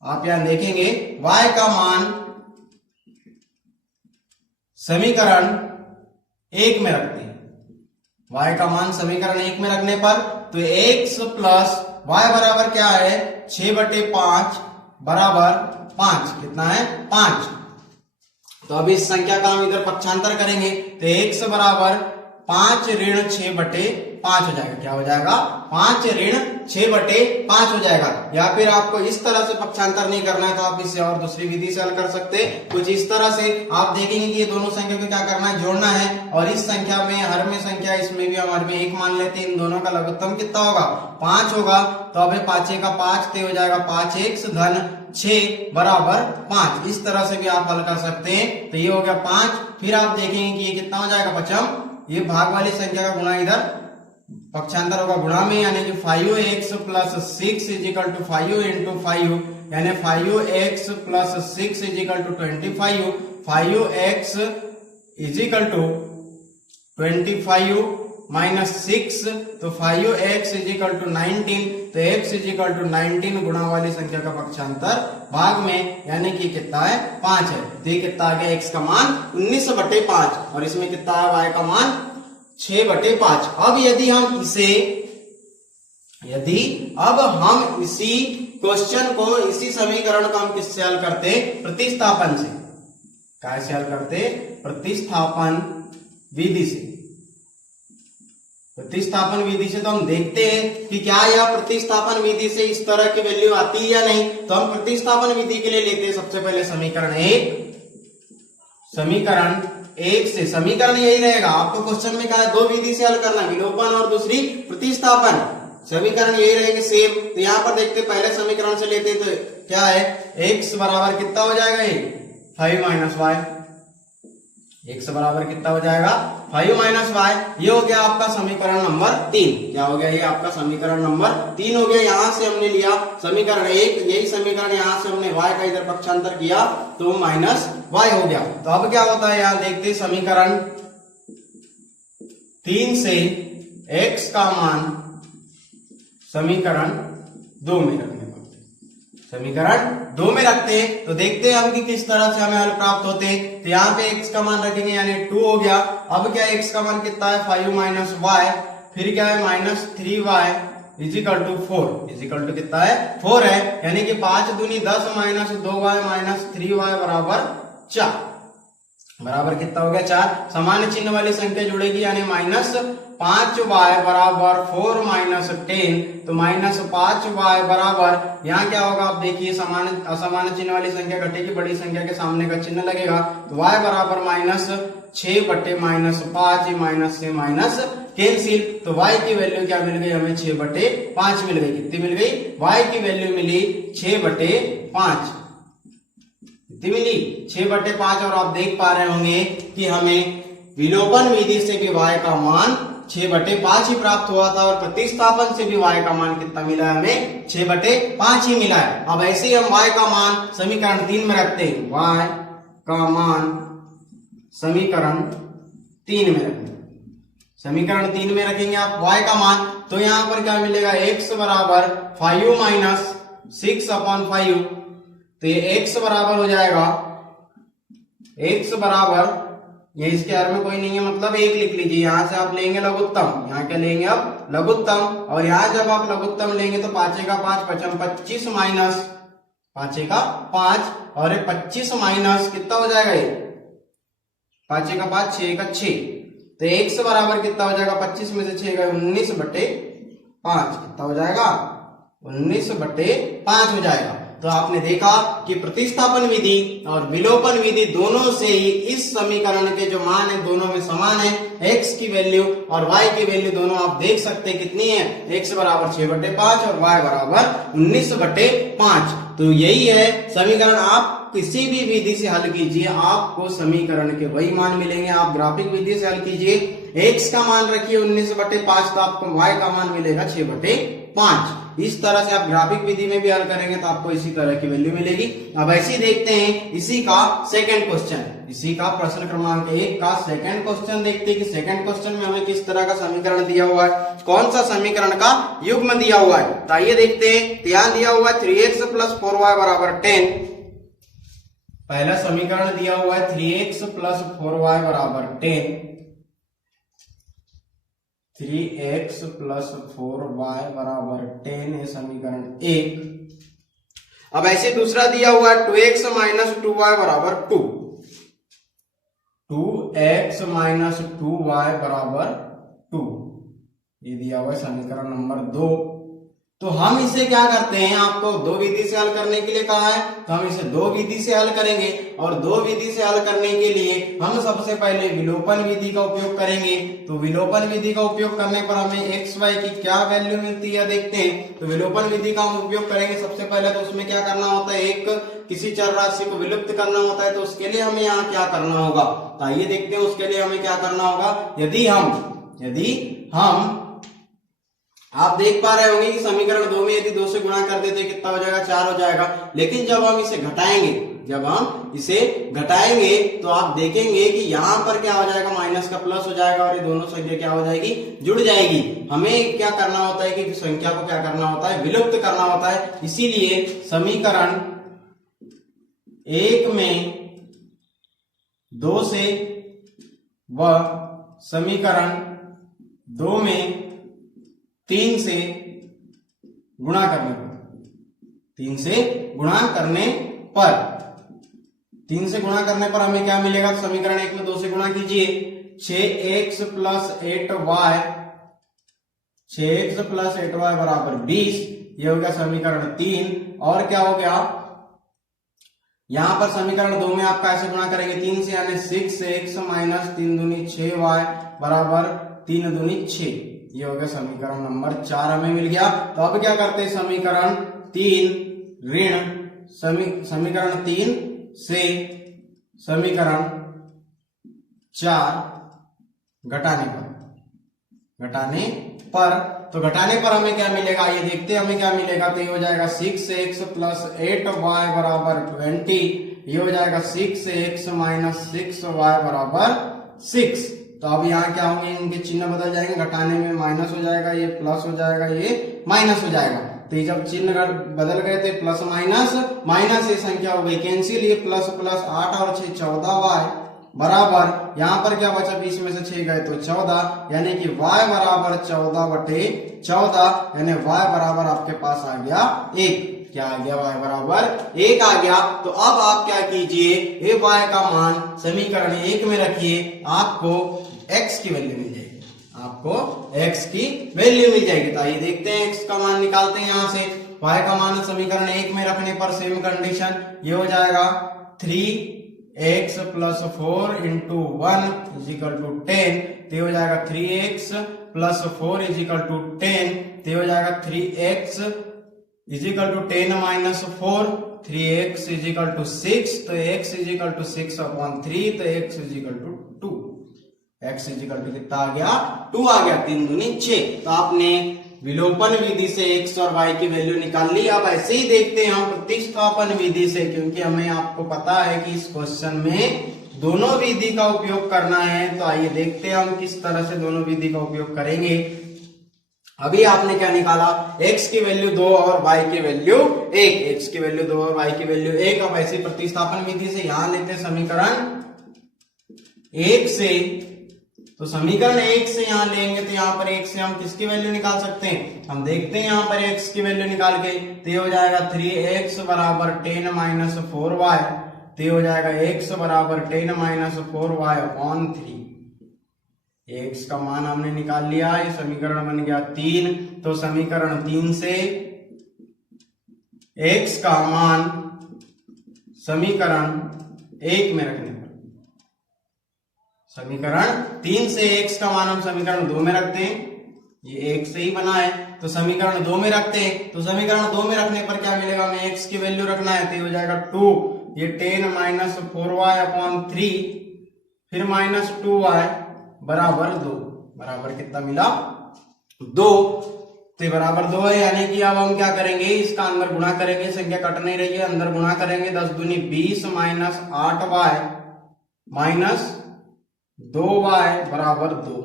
आप यहां देखेंगे, y का मान समीकरण 1 में रखते हैं। y का मान समीकरण 1 में रखने पर तो x प्लस y बराबर क्या है? 6/5 बराबर 5। कितना है? 5। तो अब इस संख्या का हम इधर पक्षांतर करेंगे तो x बराबर 5 ऋण 6/5 हो जाएगा। क्या हो जाएगा? 5 ऋण 6/5 हो जाएगा। या फिर आपको इस तरह से पक्षांतर नहीं करना है तो आप इससे और दूसरी विधि से हल कर सकते हैं। कुछ इस तरह से आप देखेंगे कि ये दोनों संख्या को क्या करना है, जोड़ना है। और इस संख्या में हर में संख्या, इसमें भी हम हर में 1 मान लेते हैं। इन दोनों का लघुत्तम कितना होगा? 5 होगा। तो अब 5 का 5 ते हो जाएगा 5x धन 6 बराबर 5। इस तरह से भी आप हल कर सकते हैं। तो ये हो गया 5। फिर आप देखेंगे कि ये कितना हो जाएगा पचम, ये भाग वाली संख्या का गुणा इधर पक्षांतर होगा गुणा में, यानी कि 5x plus 6 is equal to 5 into 5, यानी 5x plus 6 is equal to 25। 5x is equal to 25 minus 6, तो 5x इज इक्वल टू 19। तो x इज इक्वल टू 19 गुणा वाली संख्या का पक्षांतर भाग में, यानी कि कितना है? 5 है। तो ये कितना आ गया? x का मान 19/5 और इसमें कितना है? y का मान 6/5। अब यदि हम इसी क्वेश्चन को, इसी समीकरण को हम किससे हल करते? प्रतिस्थापन से। कैसे हल करते? प्रतिस्थापन विधि से। प्रतिस्थापन विधि से तो हम देखते हैं कि क्या यह प्रतिस्थापन विधि से इस तरह की वैल्यू आती है या नहीं। तो हम प्रतिस्थापन विधि के लिए लेते हैं सबसे पहले समीकरण 1। समीकरण 1 से समीकरण यही रहेगा। आपको क्वेश्चन में कहा है 2 विधि से हल करना, विलोपन और दूसरी प्रतिस्थापन। समीकरण यही रहेंगे सेम। तो यहाँ पर देखते पहले समीकरण से लेते तो क्या है? x बराबर कितना हो जाएगा? ये 5 माइनस वाई। x बराबर कितना हो जाएगा? 5 माइनस वाई। ये हो गया आपका समीकरण नंबर 3। क्या हो गया? ये आपका समीकरण नंबर 3 हो गया। यहां से हमने लिया समीकरण 1, यही समीकरण यहां से हमने y का इधर पक्षांतर किया तो माइनस y हो गया। तो अब क्या होता है? यहां देखते समीकरण 3 से x का मान समीकरण 2 में रखने को, समीकरण 2 में रखते हैं। तो देखते हैं हम कि किस तरह से हमें हल प्राप्त होते हैं। तो यहाँ पे x का मान रखेंगे, यानी 2 हो गया। अब क्या x का मान कितना है? 5 माइनस वाई। फिर क्या है? Minus 3y is equal to 4। Is equal to कितना है? 4 है। यानी कि 5 दूनी 10 माइनस 2y माइनस 3y बराबर 4। बराबर कितना हो गया? 4। समान चिन्ह वाली संख्या जुड़ेगी, यानी माइनस 5y बराबर 4 माइनस 10। तो माइनस 5y बराबर, यहाँ क्या होगा? आप देखिए समान असमान चिन्ह वाली संख्या घटेगी, बड़ी संख्या के सामने का चिन्ह लगेगा। तो y बराबर माइनस 6/-5, माइनस से माइनस कैंसिल। तो y की वैल्यू क्या मिल गई हमें? 6/5 मिल गई। कितनी मिल गई? y की वैल्यू मिली 6/5। कितनी मिली? 6/5। और आप देख पा रहे होंगे कि हमें विलोपन विधि से भी y का मान 6/5 ही प्राप्त हुआ था और प्रतिस्थापन से भी y का मान कितना मिला है? हमें 6/5 ही मिला है। अब ऐसे ही हम y का मान समीकरण 3 में रखते हैं। y का मान समीकरण 3 में रखेंगे। समीकरण 3 में रखेंगे आप y का मान, तो यहां पर क्या मिलेगा? x बराबर 5 माइनस 6/5। तो ये x बराबर हो जाएगा, x बराबर, ये इसके हर में कोई नहीं है मतलब 1 लिख लीजिए। यहां से आप लेंगे लघुत्तम, यहाँ क्या लेंगे अब? लघुत्तम। और यहाँ जब आप लघुत्तम लेंगे तो 5 का 5 पचम 25 माइनस 5 का 5 और ये 25 माइनस कितना हो जाएगा? ये 5 का 5 6 का 6। तो x बराबर कितना हो जाएगा? 25 में से 6 गए 19/5। कितना हो जाएगा? 19/5 हो जाएगा। तो आपने देखा कि प्रतिस्थापन विधि और विलोपन विधि दोनों से ही इस समीकरण के जो मान है दोनों में समान है। x की वैल्यू और y की वैल्यू दोनों आप देख सकते हैं कितनी है? x बराबर 6/5 और y बराबर 19/5। तो यही है समीकरण। आप किसी भी विधि से हल कीजिए, आपको समीकरण के वही मान मिलेंगे। आप ग्राफिक विधि से हल कीजिए, x का मान रखिए 19/5 तो आपको y का मान मिलेगा 6/5। इस तरह से आप ग्राफिक विधि में भी हल करेंगे तो आपको इसी तरह की वैल्यू मिलेगी। अब ऐसे ही देखते हैं इसी का सेकंड क्वेश्चन, इसी का प्रश्न क्रमांक 1 का सेकंड क्वेश्चन देखते हैं कि सेकंड क्वेश्चन में हमें किस तरह का समीकरण दिया हुआ है, कौन सा समीकरण का युग्म दिया हुआ है। तो आइए देखते हैं। ध्यान दिया हुआ है 3x + 4y बराबर 10। पहला समीकरण दिया हुआ है 3x + 4y बराबर 10। 3x + 4y बराबर 10 है समीकरण 1। अब ऐसे दूसरा दिया हुआ है 2x - 2y बराबर 2। 2x माइनस 2y बराबर 2, ये दिया हुआ है समीकरण नंबर 2। तो हम इसे क्या करते हैं, आपको दो विधि से हल करने के लिए कहा है, तो हम इसे दो विधि से हल करेंगे। और दो विधि से हल करने के लिए हम सबसे पहले विलोपन विधि का उपयोग करेंगे। तो विलोपन विधि का उपयोग करने पर हमें एक्स वाई की क्या वैल्यू मिलती है देखते हैं। तो विलोपन विधि का हम उपयोग करेंगे सबसे पहले, तो उसमें क्या करना होता है, एक किसी चर राशि को विलुप्त करना होता है। तो उसके लिए हमें यहाँ क्या करना होगा, तो आइए देखते हैं उसके लिए हमें क्या करना होगा। यदि हम आप देख पा रहे होंगे कि समीकरण 2 में यदि 2 से गुणा कर देते कितना हो जाएगा, 4 हो जाएगा। लेकिन जब हम इसे घटाएंगे तो आप देखेंगे कि यहाँ पर क्या हो जाएगा, माइनस का प्लस हो जाएगा और ये दोनों संख्या क्या हो जाएगी, जुड़ जाएगी। हमें क्या करना होता है कि संख्या को क्या करना होता है, विलुप्त करना होता है। इसीलिए समीकरण 1 में 2 से व समीकरण 2 में 3 से गुणा करने पर हमें क्या मिलेगा, समीकरण 1 में 2 से गुणा कीजिए, 6x प्लस 8y बराबर 20, ये हो गया समीकरण 3। और क्या हो गया, यहां पर समीकरण 2 में आप कैसे गुणा करेंगे, 3 से, यानी 6x माइनस 3 दूनी 6y बराबर 3 दूनी 6, ये हो गया समीकरण नंबर 4 हमें मिल गया। तो अब क्या करते हैं, समीकरण 3 से समीकरण 4 घटाने पर हमें क्या मिलेगा, ये देखते हैं हमें क्या मिलेगा। तो ये हो जाएगा 6x प्लस 8y बराबर 20, ये हो जाएगा 6x माइनस 6y बराबर 6। तो अब यहाँ क्या होंगे, इनके चिन्ह बदल जाएंगे, घटाने में माइनस हो जाएगा, ये प्लस हो जाएगा, ये माइनस हो जाएगा। तो ये जब चिन्ह बदल गए थे, प्लस माइनस ये संख्या हो गई कैंसिल, ये प्लस 8 और 6 14y बराबर, यहाँ पर क्या बचा, 20 में से 6 गए तो 14, यानी कि y बराबर 14/14, यानी y बराबर आपके पास आ गया 1। क्या आ गया, y बराबर 1 आ गया। तो अब आप क्या कीजिए, ये y का मान समीकरण 1 में रखिए, आपको x की वैल्यू मिल जाएगी, तो आइए देखते हैं x का मान निकालते हैं। यहाँ से y का मान समीकरण 1 में रखने पर सेम कंडीशन, ये हो जाएगा 3x plus 4 into 1 is equal to 10, तो हो जाएगा 3x प्लस 4 इजिकल टू 10, तो हो जाएगा 3x is equal to 10 minus 4, 3x is equal to 6, तो x इजिकल टू 6/3, तो x is equal to 2, x is equal to कितना आ गया, 2 आ गया, 3 दूनी 6। तो आपने विलोपन विधि से x और y की वैल्यू निकाल ली। अब ऐसे ही देखते हैं हम प्रतिस्थापन विधि से, क्योंकि हमें आपको पता है कि इस क्वेश्चन में दोनों विधि का उपयोग करना है। तो आइए देखते हैं हम किस तरह से दोनों विधि का उपयोग करेंगे। अभी आपने क्या निकाला, x की वैल्यू 2 और y की वैल्यू 1, x की वैल्यू 2 और y की वैल्यू 1। अब ऐसी प्रतिस्थापन विधि से यहां लेते हैं समीकरण 1 से, तो समीकरण 1 से यहां लेंगे, तो यहां पर 1 से हम किसकी वैल्यू निकाल सकते हैं, हम देखते हैं यहां पर x की वैल्यू निकाल के, तो हो जाएगा 3x बराबर 10 माइनस 4y, तो हो जाएगा x बराबर 10 माइनस 4y अपॉन 3। x का मान हमने निकाल लिया, ये समीकरण बन गया 3। तो समीकरण 3 से x का मान समीकरण 1 में रखने पर, समीकरण 3 से x का मान हम समीकरण 2 में रखते हैं, ये 1 से ही बना है, तो समीकरण 2 में रखते हैं। तो समीकरण 2 में रखने पर क्या मिलेगा, हमें x की वैल्यू रखना है, तो हो जाएगा 2, ये 10 माइनस 4y अपॉन 3, फिर माइनस 2y बराबर 2, बराबर कितना मिला, 2। तो बराबर 2 है, यानी कि अब हम क्या करेंगे, इसका अंदर गुणा करेंगे, संख्या कट नहीं रही है, अंदर गुणा करेंगे, 10 दूनी 20 माइनस 8y माइनस 2y बराबर 2,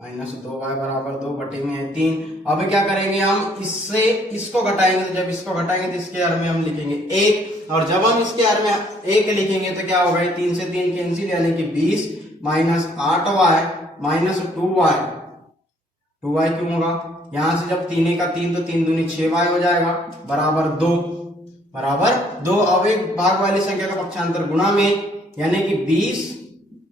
माइनस 2y बराबर 2 बटे में है 3। अब क्या करेंगे, हम इससे इसको घटाएंगे, तो जब इसको घटाएंगे तो इसके हर में हम लिखेंगे 1, और जब हम इसके हर में 1 लिखेंगे तो क्या होगा, 3 से 3 कैंसिल, यानी कि 20 minus 8y minus 2y, 2y क्यों होगा, यहां से जब 3 का 3 तो 3 दूनी 6y हो जाएगा बराबर 2, बराबर 2। अब एक भाग वाली संख्या का पक्षांतर गुणा में, यानी कि 20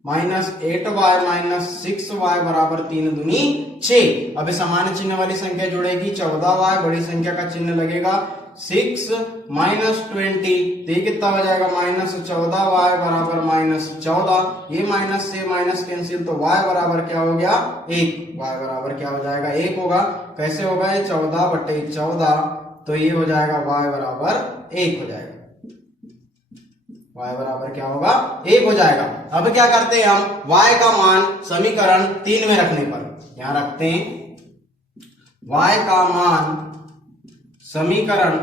माइनस 8y माइनस 6y बराबर 3 दूनी 6। अब समान चिन्ह वाली संख्या जुड़ेगी 14y, बड़ी संख्या का चिन्ह लगेगा 6 माइनस 20, तो ये कितना हो जाएगा माइनस 14y बराबर माइनस 14। ये माइनस से माइनस कैंसिल, तो y बराबर क्या हो गया 1। y बराबर क्या हो जाएगा 1 होगा। कैसे होगा ये 14/14, तो ये हो जाएगा y बराबर 1 हो जाएगा। y बराबर क्या होगा 1 हो जाएगा। अब क्या करते हैं हम, y का मान समीकरण 3 में रखने पर यहां रखते हैं, y का मान समीकरण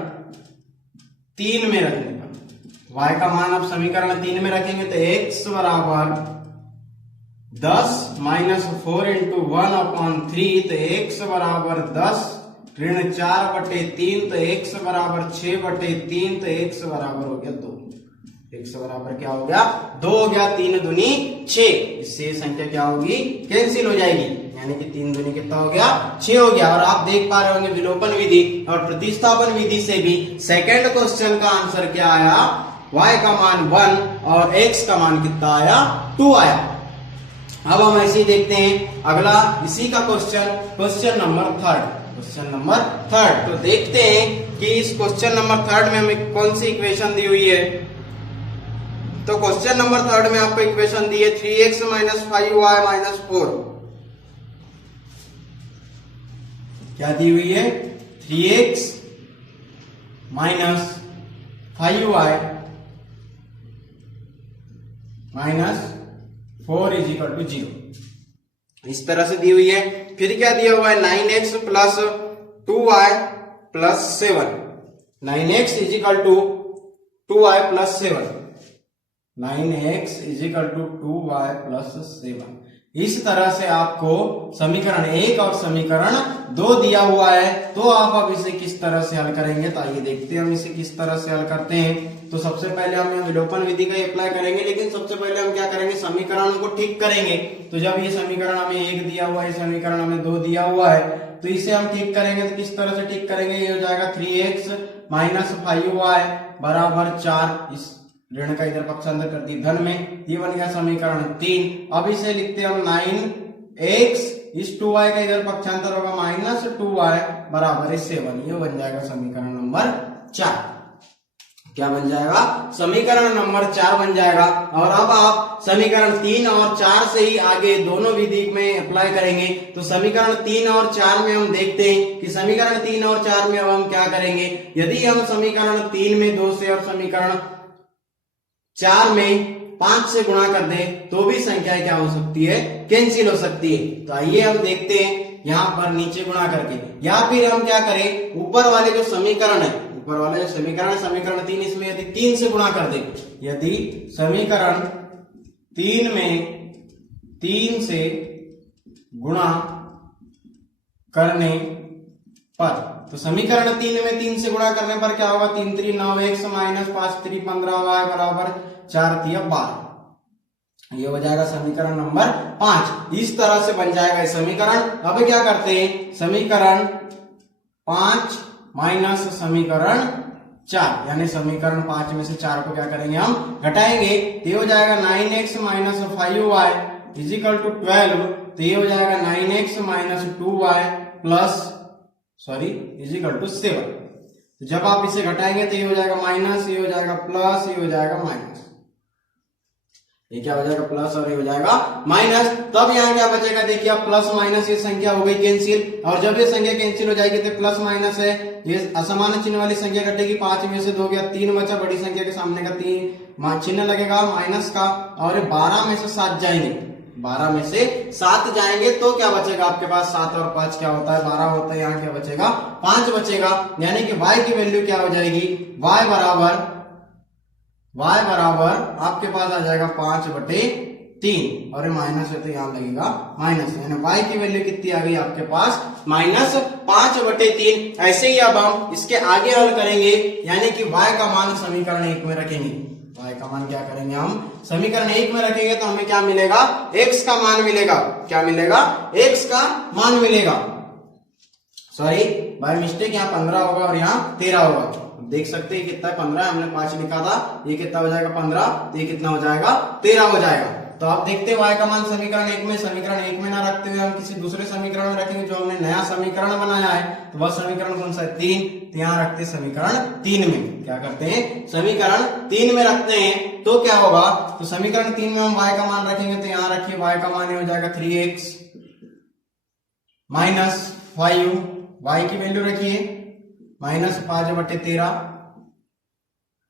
3 में रखने पर, y का मान अब समीकरण 3 में रखेंगे तो x बराबर 10 माइनस 4 इंटू 1/3, तो x बराबर 10 ऋण 4/3, तो x बराबर 6/3, तो x बराबर हो गया 2। x बराबर क्या हो गया 2 हो गया। 3 दूनी 6, इससे संख्या क्या होगी कैंसिल हो जाएगी, यानी कि 3 दूनी कितना हो गया 6 हो गया। और आप देख पा रहे होंगे विलोपन विधि और प्रतिस्थापन विधि से भी सेकंड क्वेश्चन का आंसर क्या आया, y का मान 1 और x का मान कितना आया 2 आया। अब हम ऐसे ही देखते हैं अगला इसी का क्वेश्चन नंबर 3। तो देखते हैं कि इस क्वेश्चन नंबर 3 में हमें कौन सी इक्वेशन दी हुई है। तो क्वेश्चन नंबर 3 में आपको इक्वेशन दी है 3x माइनस 5y माइनस 4। क्या दी हुई है 3x minus 5y minus 4 is equal to 0, इस तरह से दी हुई है। फिर क्या दिया हुआ है 9x plus 2y plus 7, 9x is equal to 2y plus 7, 9x is equal to 2y plus 7। इस तरह से आपको समीकरण 1 और समीकरण 2 दिया हुआ है। तो आप अब इसे किस तरह से हल करेंगे, तो आइए देखते हैं हम इसे किस तरह से हल करते हैं। तो सबसे पहले हम विलोपन विधि का अप्लाई करेंगे, लेकिन सबसे पहले हम क्या करेंगे समीकरण को ठीक करेंगे। तो जब ये समीकरण हमें 1 दिया हुआ है, समीकरण हमें 2 दिया हुआ है, तो इसे हम ठीक करेंगे। तो किस तरह से ठीक करेंगे, ये हो जाएगा 3x माइनस 5y बराबर 4, इस ऋण का इधर पक्षांतर कर दी धन में, ये बन गया समीकरण 3। अब इसे लिखते हैं हम 9x, इस 2y का इधर पक्षांतर होगा माइनस 2y बराबर 7, ये बन जाएगा समीकरण नंबर 4। क्या बन जाएगा समीकरण नंबर 4 बन जाएगा। और अब आप समीकरण 3 और 4 से ही आगे दोनों विधि में अप्लाई करेंगे। तो समीकरण 3 और 4 में हम देखते हैं कि समीकरण 3 और 4 में अब हम क्या करेंगे, यदि हम समीकरण 3 में 2 से और समीकरण 4 में 5 से गुणा कर दे तो भी संख्या क्या हो सकती है कैंसिल हो सकती है। तो आइए हम देखते हैं यहाँ पर नीचे गुणा करके, या फिर हम क्या करें ऊपर वाले जो समीकरण है, ऊपर वाले जो समीकरण 3, इसमें यदि 3 से गुणा कर दे, यदि समीकरण 3 में 3 से गुणा करने पर, तो समीकरण 3 में 3 से गुणा करने पर क्या होगा 3 3 9x माइनस 5 3 15y बराबर 4 3 12, ये हो जाएगा समीकरण नंबर 5। इस तरह से बन जाएगा ये समीकरण। अब क्या करते हैं समीकरण 5 माइनस समीकरण 4, यानी समीकरण 5 में से 4 को क्या करेंगे हम घटाएंगे, तो ये हो जाएगा 9x minus 5y is equal to 12, तो ये हो जाएगा 9x minus 2y plus is equal to 7। तो जब आप इसे घटाएंगे तो ये हो जाएगा माइनस, ये हो जाएगा प्लस, ये हो जाएगा माइनस, ये क्या हो जाएगा प्लस और ये हो जाएगा माइनस। तब यहाँ क्या बचेगा देखिए, अब प्लस माइनस ये संख्या हो गई कैंसिल, और जब ये संख्या कैंसिल हो जाएगी तो प्लस माइनस है, ये असमान चिन्ह वाली संख्या घटेगी, 5 में से 2 गया, 3 बचा, बड़ी संख्या के सामने का 3 चिन्ह लगेगा माइनस का, और 12 में से 7 जाएंगे, 12 में से 7 जाएंगे तो क्या बचेगा आपके पास 7 और 5 क्या होता है 12 होता है, यहाँ क्या बचेगा 5 बचेगा। यानी कि y की वैल्यू क्या हो जाएगी, y बराबर आपके पास आ जाएगा 5/3, और माइनस है तो यहाँ लगेगा माइनस, यानी y की वैल्यू कितनी आ गई आपके पास माइनस 5/3। ऐसे ही अब हम इसके आगे हल करेंगे, यानी कि y का मान समीकरण 1 में रखेंगे। y का मान क्या करेंगे हम समीकरण 1 में रखेंगे तो हमें क्या मिलेगा x का मान मिलेगा, क्या मिलेगा x का मान मिलेगा, सॉरी बाय मिस्टेक यहाँ 15 होगा और यहाँ 13 होगा, देख सकते हैं कितना 15, हमने 5 लिखा था, ये कितना हो जाएगा 15, तो ये कितना हो जाएगा 13 हो जाएगा। तो आप देखते हैं y का मान समीकरण एक में ना रखते हुए हम किसी दूसरे समीकरण में रखेंगे, जो हमने नया समीकरण बनाया है। तो वह समीकरण कौन सा है? 3। तो यहाँ रखते समीकरण 3 में। क्या करते हैं? समीकरण 3 में रखते हैं। तो क्या होगा? तो समीकरण 3 में हम y का मान रखेंगे, तो यहाँ रखिए y का मान हो जाएगा 3x माइनस 5, y की वैल्यू रखिए माइनस 5/13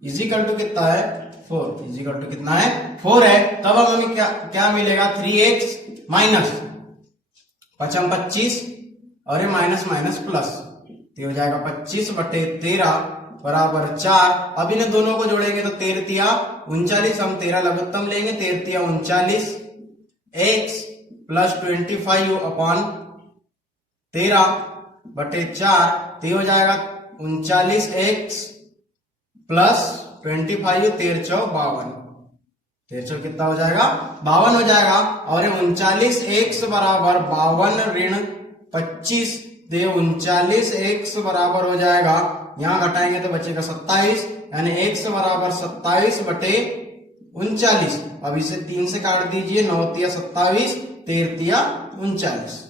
इजिकल टू कितना है? 4। इजिकल टू कितना है? 4 है। तब अब हमें क्या मिलेगा? 3x माइनस 25 और ये माइनस माइनस प्लस, तो हो जाएगा 25/13 बराबर 4। अब इन दोनों को जोड़ेंगे तो 13×3 = 39। हम 13 लघुत्तम लेंगे, 13×3 = 39 x प्लस 25/13/4, तो हो जाएगा 39x प्लस 25, 13×4 = 52। 13 कितना हो जाएगा? 52 हो जाएगा। और 39x बराबर 52 ऋण 25, 39x बराबर हो जाएगा, यहां घटाएंगे तो बचेगा 27, यानी x बराबर 27/39। अब इसे 3 से काट दीजिए, 9×3 = 27, 13×3 = 39,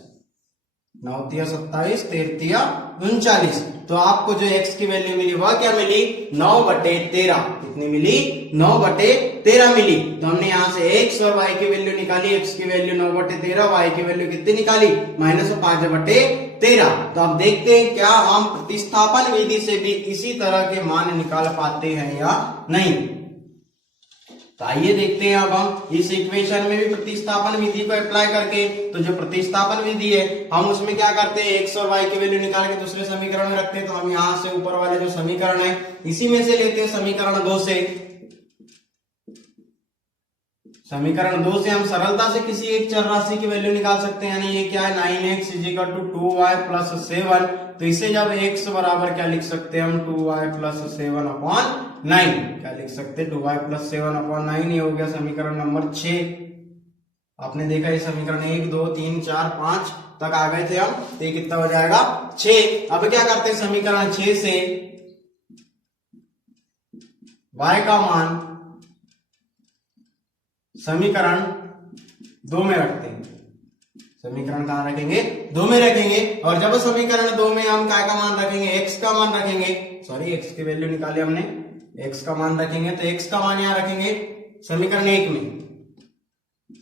9×3 = 27, 13×3 = 39। तो आपको जो x की वैल्यू मिली वह क्या मिली? 9/13। कितनी मिली? 9/13 मिली। तो हमने यहाँ से x और y की वैल्यू निकाली। x की वैल्यू 9/13, y की वैल्यू कितनी निकाली? -5/13। तो अब देखते हैं क्या हम प्रतिस्थापन विधि से भी इसी तरह के मान निकाल पाते हैं या नहीं। तो आइए देखते हैं अब हम इस इक्वेशन में भी प्रतिस्थापन विधि को अप्लाई करके। तो जो प्रतिस्थापन विधि है हम उसमें क्या करते हैं? x और y की वैल्यू निकाल के दूसरे समीकरण में रखते हैं। तो हम यहां से ऊपर वाले जो समीकरण है इसी में से लेते हैं समीकरण 2 से। समीकरण 2 से हम सरलता से किसी एक चर राशि की वैल्यू निकाल सकते हैं। यानी ये क्या है? 9x = 2y + 7। तो इसे जब x बराबर क्या लिख सकते हैं हम? 2y + 7/9। क्या लिख सकते हैं? 2y + 7/9। ये हो गया समीकरण नंबर 6। आपने देखा ये समीकरण 1 2 3 4 5 तक आ गए थे हम। तो ये कितना हो जाएगा? 6। अब क्या करते हैं? समीकरण 6 से y का मान समीकरण 2 में रखते हैं। समीकरण कहां रखेंगे? 2 में रखेंगे। और जब समीकरण 2 में हम क्या का मान रखेंगे? x का मान रखेंगे। सॉरी, x की वैल्यू निकाली हमने, x का मान रखेंगे। तो x का मान यहां रखेंगे समीकरण 1 में।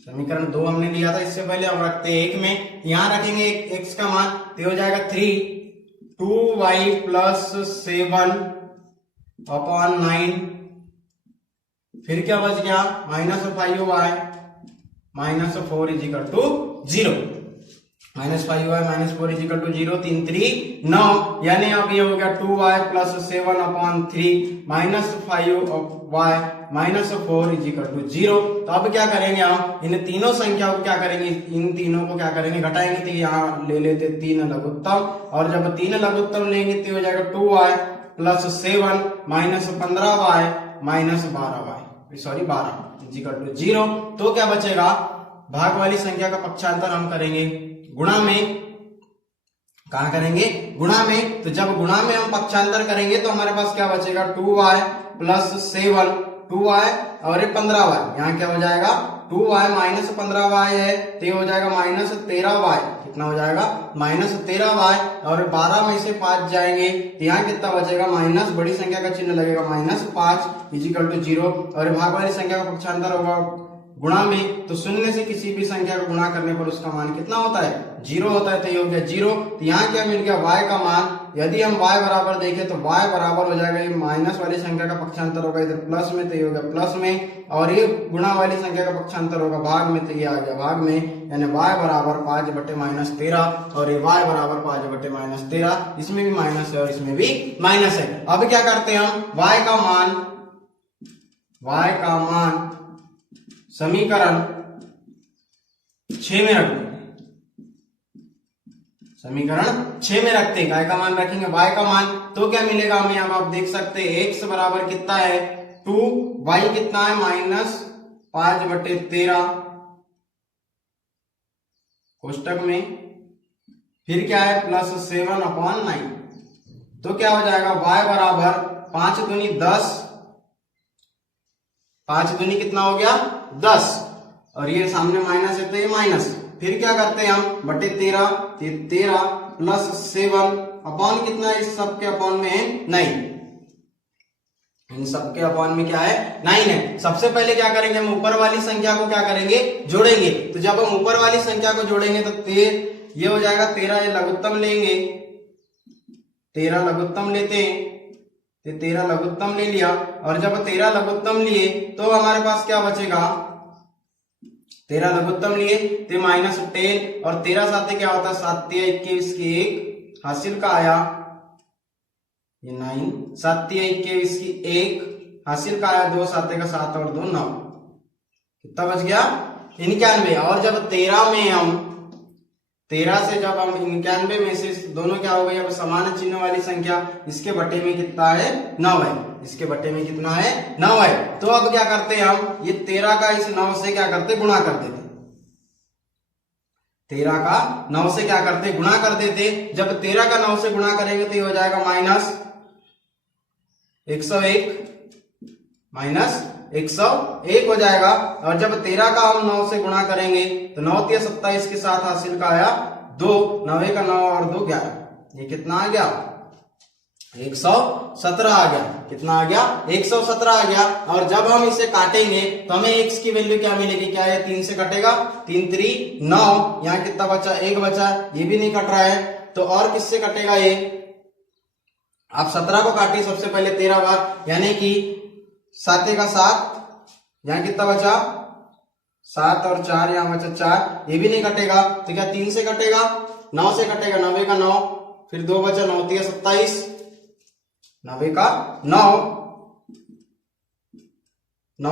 समीकरण 2 हमने लिया था इससे पहले, हम रखते हैं 1 में। यहां रखेंगे x का मान, तो हो जाएगा 3 2y + 7/9। फिर क्या बच गया? -5y -4 = 0। -5y -4 = 0। 3 3 9, यानी अब ये हो गया 2y + 7/3 -5y -4 = 0। तो अब क्या करेंगे? हम इन तीनों संख्याओं को क्या करेंगे? इन तीनों को क्या करेंगे? घटाएंगे। तो यहाँ ले लेते 3 लघुत्तम, और जब 3 लघुत्तम लेंगे तो हो जाएगा 2y + 7 -15y -12y सॉरी 12 = 0। तो क्या बचेगा? भाग वाली संख्या का पक्षांतर हम करेंगे गुणा में। कहां करेंगे? गुणा में। तो जब गुणा में हम पक्षांतर करेंगे तो हमारे पास क्या बचेगा? 2y + 7 2y और 15y। यहाँ क्या हो जाएगा? 2y -15y है, तो हो जाएगा -13y। कितना हो जाएगा? -13y। और 12 में से 5 जाएंगे तो यहाँ कितना बचेगा? माइनस, बड़ी संख्या का चिन्ह लगेगा, -5 = 0। और भाग वाली संख्या का पक्षांतर होगा गुणा में। तो शून्य से किसी भी संख्या को गुणा करने पर उसका मान कितना होता है? 0 होता है। तो ये हो गया 0। तो यहाँ क्या मिल गया? y का मान। यदि हम y बराबर देखें तो y बराबर हो जाएगा, ये माइनस वाली संख्या का पक्षांतर होगा इधर प्लस में, तो ये हो गया प्लस में। और ये गुणा वाली संख्या का पक्षांतर होगा भाग में, तो ये आ गया भाग में। यानी y बराबर 5/-13 और ये y बराबर 5/-13। इसमें भी माइनस है और इसमें भी माइनस है। अब क्या करते हैं हम? y का मान समीकरण 6 में रखते हैं। समीकरण 6 में रखते हैं। काय का मान रखेंगे? y का मान। तो क्या मिलेगा हमें? अब आप देख सकते हैं x बराबर कितना है? 2, y कितना है? -5/13 कोष्टक में, फिर क्या है? +7/9। तो क्या हो जाएगा? y बराबर 5 दूनी 10, 5 दूनी कितना हो गया? 10। और ये सामने माइनस है तो ये माइनस। फिर क्या करते हैं हम, बटे 13, 13 प्लस 7 अपॉन कितना है, इस सब के अपॉन में है 9, इन सबके अपॉन में क्या है 9 है। सबसे पहले क्या करेंगे हम, ऊपर वाली संख्या को क्या करेंगे, जोड़ेंगे। तो जब हम ऊपर वाली संख्या को जोड़ेंगे तो ये हो जाएगा 13, ये लघुत्तम लेंगे, 13 लघुत्तम लेते हैं, तो 13 लघुत्तम ले लिया। और जब 13 लघुत्तम लिए तो हमारे पास क्या बचेगा, 13 लघुत्तम लिए तो -10 और 13 साथ क्या होता है 7 या 21 की 1 हासिल का आया, ये 9, 7 या 21 की 1 हासिल का आया, 2 7 का 7 और 2 9, कितना बच गया 91। और जब 13 में हम 13 से जब हम 91 में से दोनों क्या हो गए, अब समान चिन्ह वाली संख्या, इसके बटे में कितना है 9 है, इसके बटे में कितना है 9 है। तो अब क्या करते हैं हम, ये 13 का इस 9 से क्या करते, गुणा कर देते, 13 का 9 से क्या करते, गुणा कर देते। जब 13 का 9 से गुणा करेंगे तो ये हो जाएगा -101, -101 हो जाएगा। और जब 13 का हम 9 से गुणा करेंगे तो 9 × 27 के साथ हासिल का आया 2, 9 का 9 और 2 11, ये कितना आ गया 117 आ गया, कितना आ गया 117 आ गया। और जब हम इसे काटेंगे तो हमें x की वैल्यू क्या मिलेगी, क्या है 3 से कटेगा, 3 3 9, यहाँ कितना बचा 1 बचा, ये भी नहीं कट रहा है। तो और किससे कटेगा ये, आप 17 को काटिए सबसे पहले 13 बार, यानी कि 7 का 7, यहाँ कितना बचा 7 और 4, यहाँ बचा 4, ये भी नहीं कटेगा। तो क्या 3 से कटेगा, 9 से कटेगा, 9 का 9, फिर 2 बचा, 9 × 27, 9 का 9, 9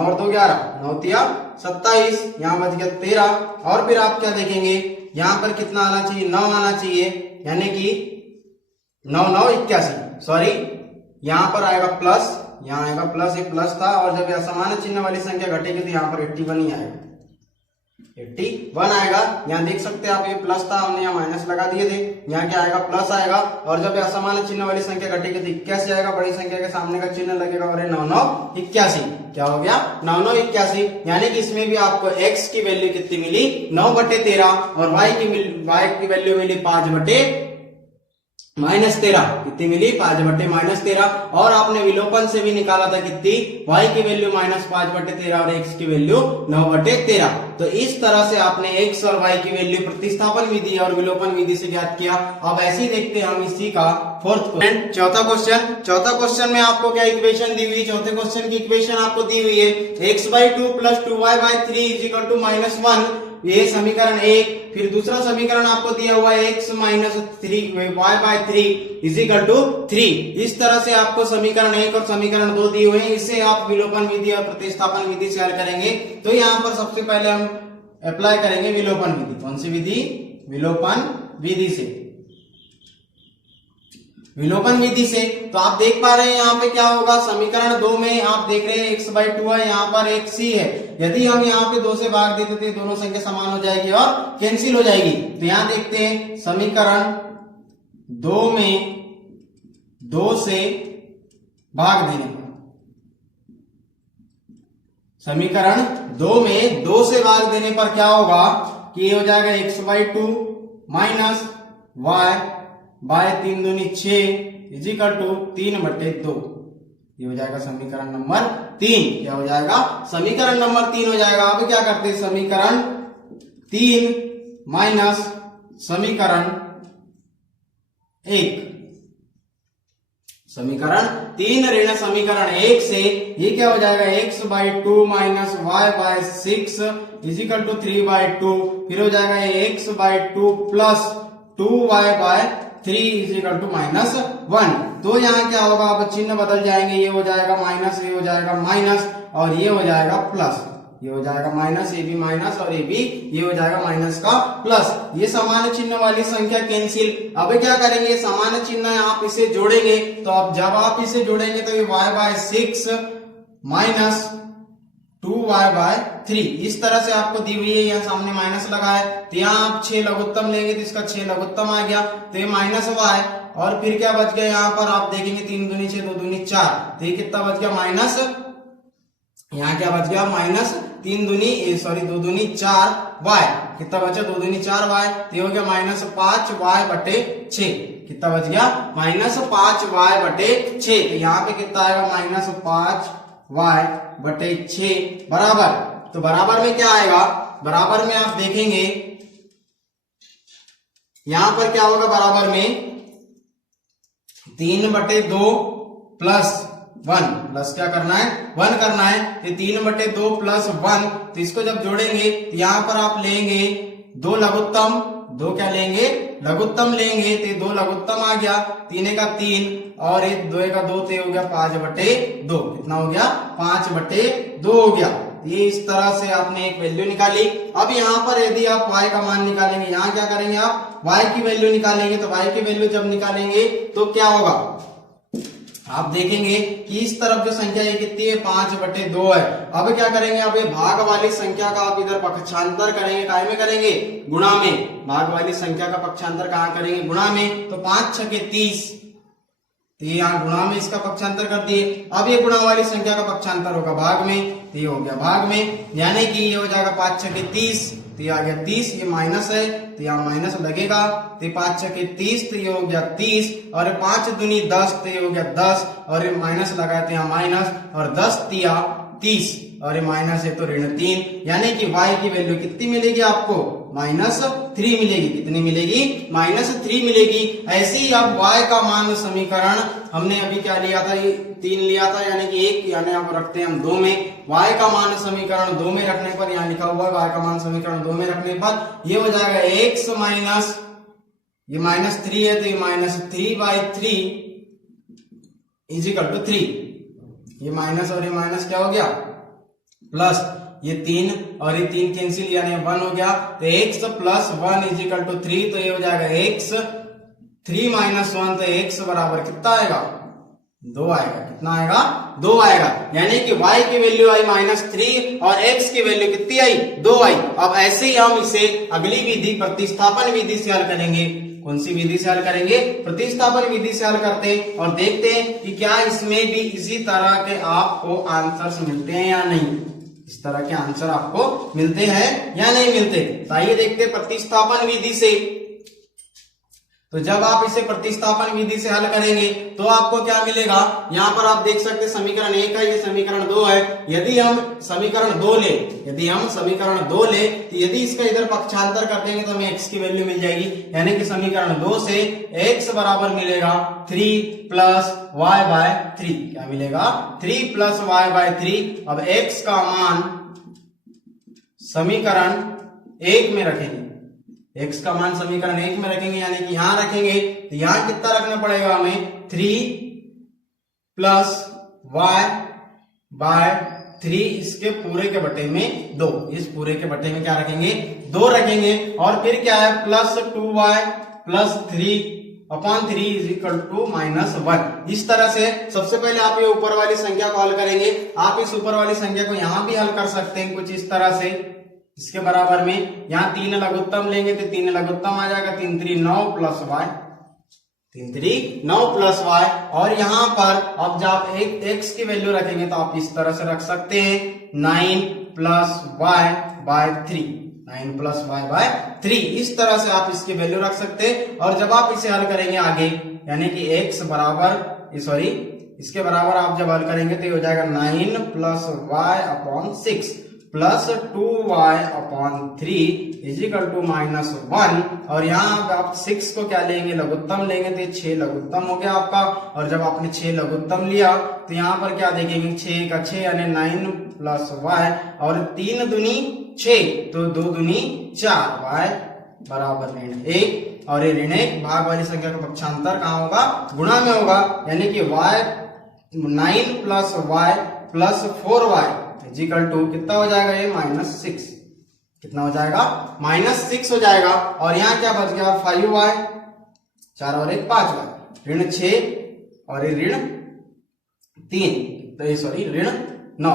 और 2 11, 9 × 27, यहाँ बच गया 13। और फिर आप क्या देखेंगे, यहाँ पर कितना आना चाहिए 9 आना चाहिए, यानी कि 9 9 81, सॉरी यहाँ पर आएगा प्लस, यहाँ आएगा प्लस, ये प्लस था। और जब यह समान चिन्ह वाली संख्या घटेगी तो यहाँ पर 81 ही आएगा, 81 आएगा। यहाँ देख सकते हैं आप, ये प्लस था, हमने यहाँ माइनस लगा दिए थे, यहाँ क्या आएगा प्लस आएगा। और जब असमान चिन्ह वाली संख्या घटेगी तो 81 आएगा, बड़ी संख्या के सामने का चिन्ह लगेगा, और 9 9 81, क्या हो गया 9 9 81। यानी कि इसमें भी आपको x की वैल्यू कितनी मिली 9/13 और y की वैल्यू मिली 5/-13, कितनी मिली 5/-13। और आपने विलोपन से भी निकाला था कितनी, y की वैल्यू -5/13 और x की वैल्यू 9/13। तो इस तरह से आपने x और y की वैल्यू प्रतिस्थापन विधि और विलोपन विधि से ज्ञात किया। अब ऐसे ही देखते हैं हम इसी का फोर्थ क्वेश्चन, चौथा क्वेश्चन में आपको क्या इक्वेशन दी हुई, चौथे क्वेश्चन की इक्वेशन आपको दी हुई है x/2 + 2y/3 = -1, ये समीकरण 1। फिर दूसरा समीकरण आपको दिया हुआ है x - 3y/3 = 3। इस तरह से आपको समीकरण 1 और समीकरण 2 दिए हुए हैं, इसे आप विलोपन विधि और प्रतिस्थापन विधि से हल करेंगे। तो यहाँ पर सबसे पहले हम अप्लाई करेंगे विलोपन विधि। कौन सी विधि, विलोपन विधि से, विलोपन विधि से। तो आप देख पा रहे हैं यहाँ पे क्या होगा, समीकरण 2 में आप देख रहे हैं x/2 है, यहाँ पर एक c है। यदि हम यहाँ पे 2 से भाग देते थे दोनों संख्या समान हो जाएगी और कैंसिल हो जाएगी। तो यहाँ देखते हैं समीकरण 2 में 2 से भाग देने पर, समीकरण 2 में 2 से भाग देने पर क्या होगा कि ये हो जाएगा x/2 - y/3 दूनी 6 = 3/2। ये हो जाएगा समीकरण नंबर 3। क्या हो जाएगा, समीकरण नंबर 3 हो जाएगा। अब क्या करते हैं, समीकरण 3 माइनस समीकरण 1, समीकरण 3 ऋण समीकरण 1 से ये क्या हो जाएगा, x/2 - y/6 = 3/2। फिर हो जाएगा ये x/2 + 2y/3 = -1। तो यहाँ क्या होगा, अब चिन्ह बदल जाएंगे, ये हो जाएगा माइनस, ये हो जाएगा माइनस, और ये हो जाएगा प्लस, ये हो जाएगा माइनस, ये भी माइनस, और ये भी, ये हो जाएगा माइनस का प्लस। ये समान चिन्ह वाली संख्या कैंसिल। अब क्या करेंगे, समान चिन्ह आप इसे जोड़ेंगे, तो अब जब आप इसे जोड़ेंगे तो ये y/6 माइनस 2y/3 इस तरह से आपको दी हुई है। यहाँ सामने माइनस लगा है, तो यहाँ आप 6 लघुत्तम लेंगे तो इसका 6 लघुत्तम आ गया, तो ये -y। और फिर क्या बच गया, यहाँ पर आप देखेंगे 3 दूनी 6, 2 दूनी 4, तो ये कितना बच गया माइनस, यहाँ क्या बच गया दो दूनी 4 वाई, कितना बचा 2 दूनी 4 वाई, तो हो गया -5 वाई बटे 6। कितना बच गया -5 वाई बटे 6। तो यहाँ पे कितना आएगा -5 वाई बटे 6 बराबर। तो बराबर में क्या आएगा, बराबर में आप देखेंगे यहां पर क्या होगा, बराबर में 3/2 प्लस 1 प्लस क्या करना है 1 करना है। ये 3/2 प्लस 1, तो इसको जब जोड़ेंगे तो यहां पर आप लेंगे 2 लघुत्तम, 2 क्या लेंगे लघुत्तम लेंगे, तो 2 लघुत्तम आ गया, 3 का 3 और 2 का 2, तो हो गया 5/2। कितना हो गया 5/2 हो गया। ये इस तरह से आपने एक वैल्यू निकाली। अब यहाँ पर यदि आप y का मान निकालेंगे, यहाँ क्या करेंगे आप y की वैल्यू निकालेंगे, तो y की वैल्यू जब निकालेंगे तो क्या होगा, आप देखेंगे कि इस तरफ जो संख्या ये कितनी है 5/2 है। अब क्या करेंगे, अब ये भाग वाली संख्या का आप इधर पक्षांतर करेंगे, काय में करेंगे गुणा में। भाग वाली संख्या का पक्षांतर कहाँ करेंगे गुणा में, तो 5 6 के 30, तो ये यहाँ गुणा में इसका पक्षांतर कर दिए। अब ये गुणा वाली संख्या का पक्षांतर होगा भाग में, तो ये हो गया भाग में, यानी कि ये हो जाएगा 5 6 के 30, तो ये आ गया 30, ये माइनस है तो यहाँ माइनस लगेगा, तो 5 6 के 30, तो ये हो गया 30, और 5 दूनी 10, तो ये हो गया 10, और ये माइनस लगाए तो यहाँ माइनस, और 10 तिया 30, और ये माइनस है तो -3, यानी कि y की वैल्यू कितनी मिलेगी आपको -3 मिलेगी। कितनी मिलेगी -3 मिलेगी। ऐसे ही अब y का मान समीकरण हमने अभी क्या लिया था, ये 3 लिया था, यानी कि 1, यानी आप रखते हैं हम 2 में। y का मान समीकरण 2 में रखने पर यहाँ लिखा हुआ y का मान समीकरण 2 में रखने पर ये हो जाएगा x माइनस, ये -3 है तो ये -3/3 = 3। ये माइनस और ये माइनस क्या हो गया प्लस, ये 3 और ये 3 कैंसिल यानी 1 हो गया, तो x + 1 = 3, तो ये हो जाएगा x 3 - 1, तो x बराबर कितना आएगा 2 आएगा। कितना आएगा 2 आएगा, यानी कि y की वैल्यू आई -3 और x की वैल्यू कितनी आई 2 आई। अब ऐसे ही हम इसे अगली विधि प्रतिस्थापन विधि से हल करेंगे। कौन सी विधि से हल करेंगे, प्रतिस्थापन विधि से हल करते हैं और देखते हैं कि क्या इसमें भी इसी तरह के आपको आंसर्स मिलते हैं या नहीं, इस तरह के आंसर आपको मिलते हैं या नहीं मिलते। तो आइए देखते हैं प्रतिस्थापन विधि से। तो जब आप इसे प्रतिस्थापन विधि से हल करेंगे तो आपको क्या मिलेगा, यहाँ पर आप देख सकते हैं समीकरण 1 है, ये समीकरण 2 है। यदि हम समीकरण 2 ले, तो यदि इसका इधर पक्षांतर कर देंगे तो हमें x की वैल्यू मिल जाएगी, यानी कि समीकरण 2 से x बराबर मिलेगा 3 + y/3। क्या मिलेगा 3 + y/3। अब x का मान समीकरण 1 में रखेंगे, x का मान समीकरण 1 में रखेंगे, यानी कि यहां रखेंगे तो यहां कितना रखना पड़ेगा हमें 3 + y/3, इसके पूरे के बटे में 2, इस पूरे के बटे में क्या रखेंगे 2 रखेंगे, और फिर क्या है +2y + 3/3 = -1। इस तरह से सबसे पहले आप ये ऊपर वाली संख्या को हल करेंगे। आप इस ऊपर वाली संख्या को यहां भी हल कर सकते हैं कुछ इस तरह से, इसके बराबर में यहाँ 3 लघुत्तम लेंगे तो 3 लघुत्तम आ जाएगा, 3 3 9 + y, 3 3 9 + y, और यहाँ पर अब जब आप x की वैल्यू रखेंगे तो आप इस तरह से रख सकते हैं 9 + y/3, 9 + y/3, इस तरह से आप इसकी वैल्यू रख सकते हैं। और जब आप इसे हल करेंगे आगे, यानी कि x बराबर इसके बराबर आप जब हल करेंगे तो ये हो जाएगा 9 + y/6 + 2y/3 = -1। और यहाँ आप 6 को क्या लेंगे लघुत्तम लेंगे, तो 6 लघुत्तम हो गया आपका। और जब आपने 6 लघुत्तम लिया तो यहाँ पर क्या देखेंगे 6 का 6 यानी 9 + y, और 3 दूनी 6 तो 2 दूनी 4, y बराबर -1, और ये ऋण भाग वाली संख्या का पक्षांतर कहाँ होगा गुणा में होगा, यानी कि y 9 + y + 4y = कितना हो जाएगा ये -6। कितना हो जाएगा -6 हो जाएगा। और यहाँ क्या बच गया 5y, 4 और 1 5y, ऋण 6 और ये ऋण 3, तो ये ऋण 9,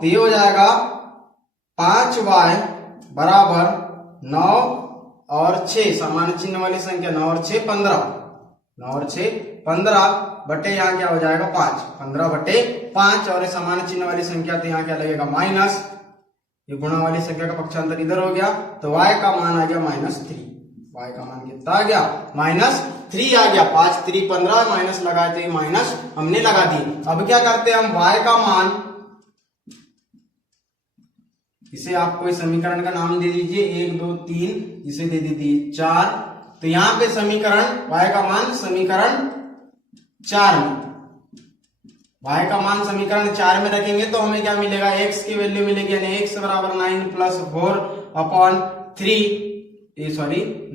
तो ये हो जाएगा 5y बराबर 9 और 6, समान चिन्ह वाली संख्या 9 और 6 15, 9 और 6 15, बटे यहाँ क्या हो जाएगा 5, 15/5 और ये समान चिन्ह वाली संख्या तो यहाँ क्या लगेगा माइनस, ये गुणा वाली संख्या का पक्षांतर इधर हो गया तो y का मान आ गया -3। y का मान कितना आ गया -3 आ गया। 5 3 15 माइनस लगाए थे, माइनस हमने लगा दी। अब क्या करते हैं हम y का मान, इसे आपको इस समीकरण का नाम दे दीजिए 1 2 3, इसे दे दीजिए 4। तो यहाँ पे समीकरण y का मान समीकरण 4 में, y का मान समीकरण 4 में रखेंगे तो हमें क्या मिलेगा, x की वैल्यू मिलेगी यानी x बराबर 9 प्लस 4/3,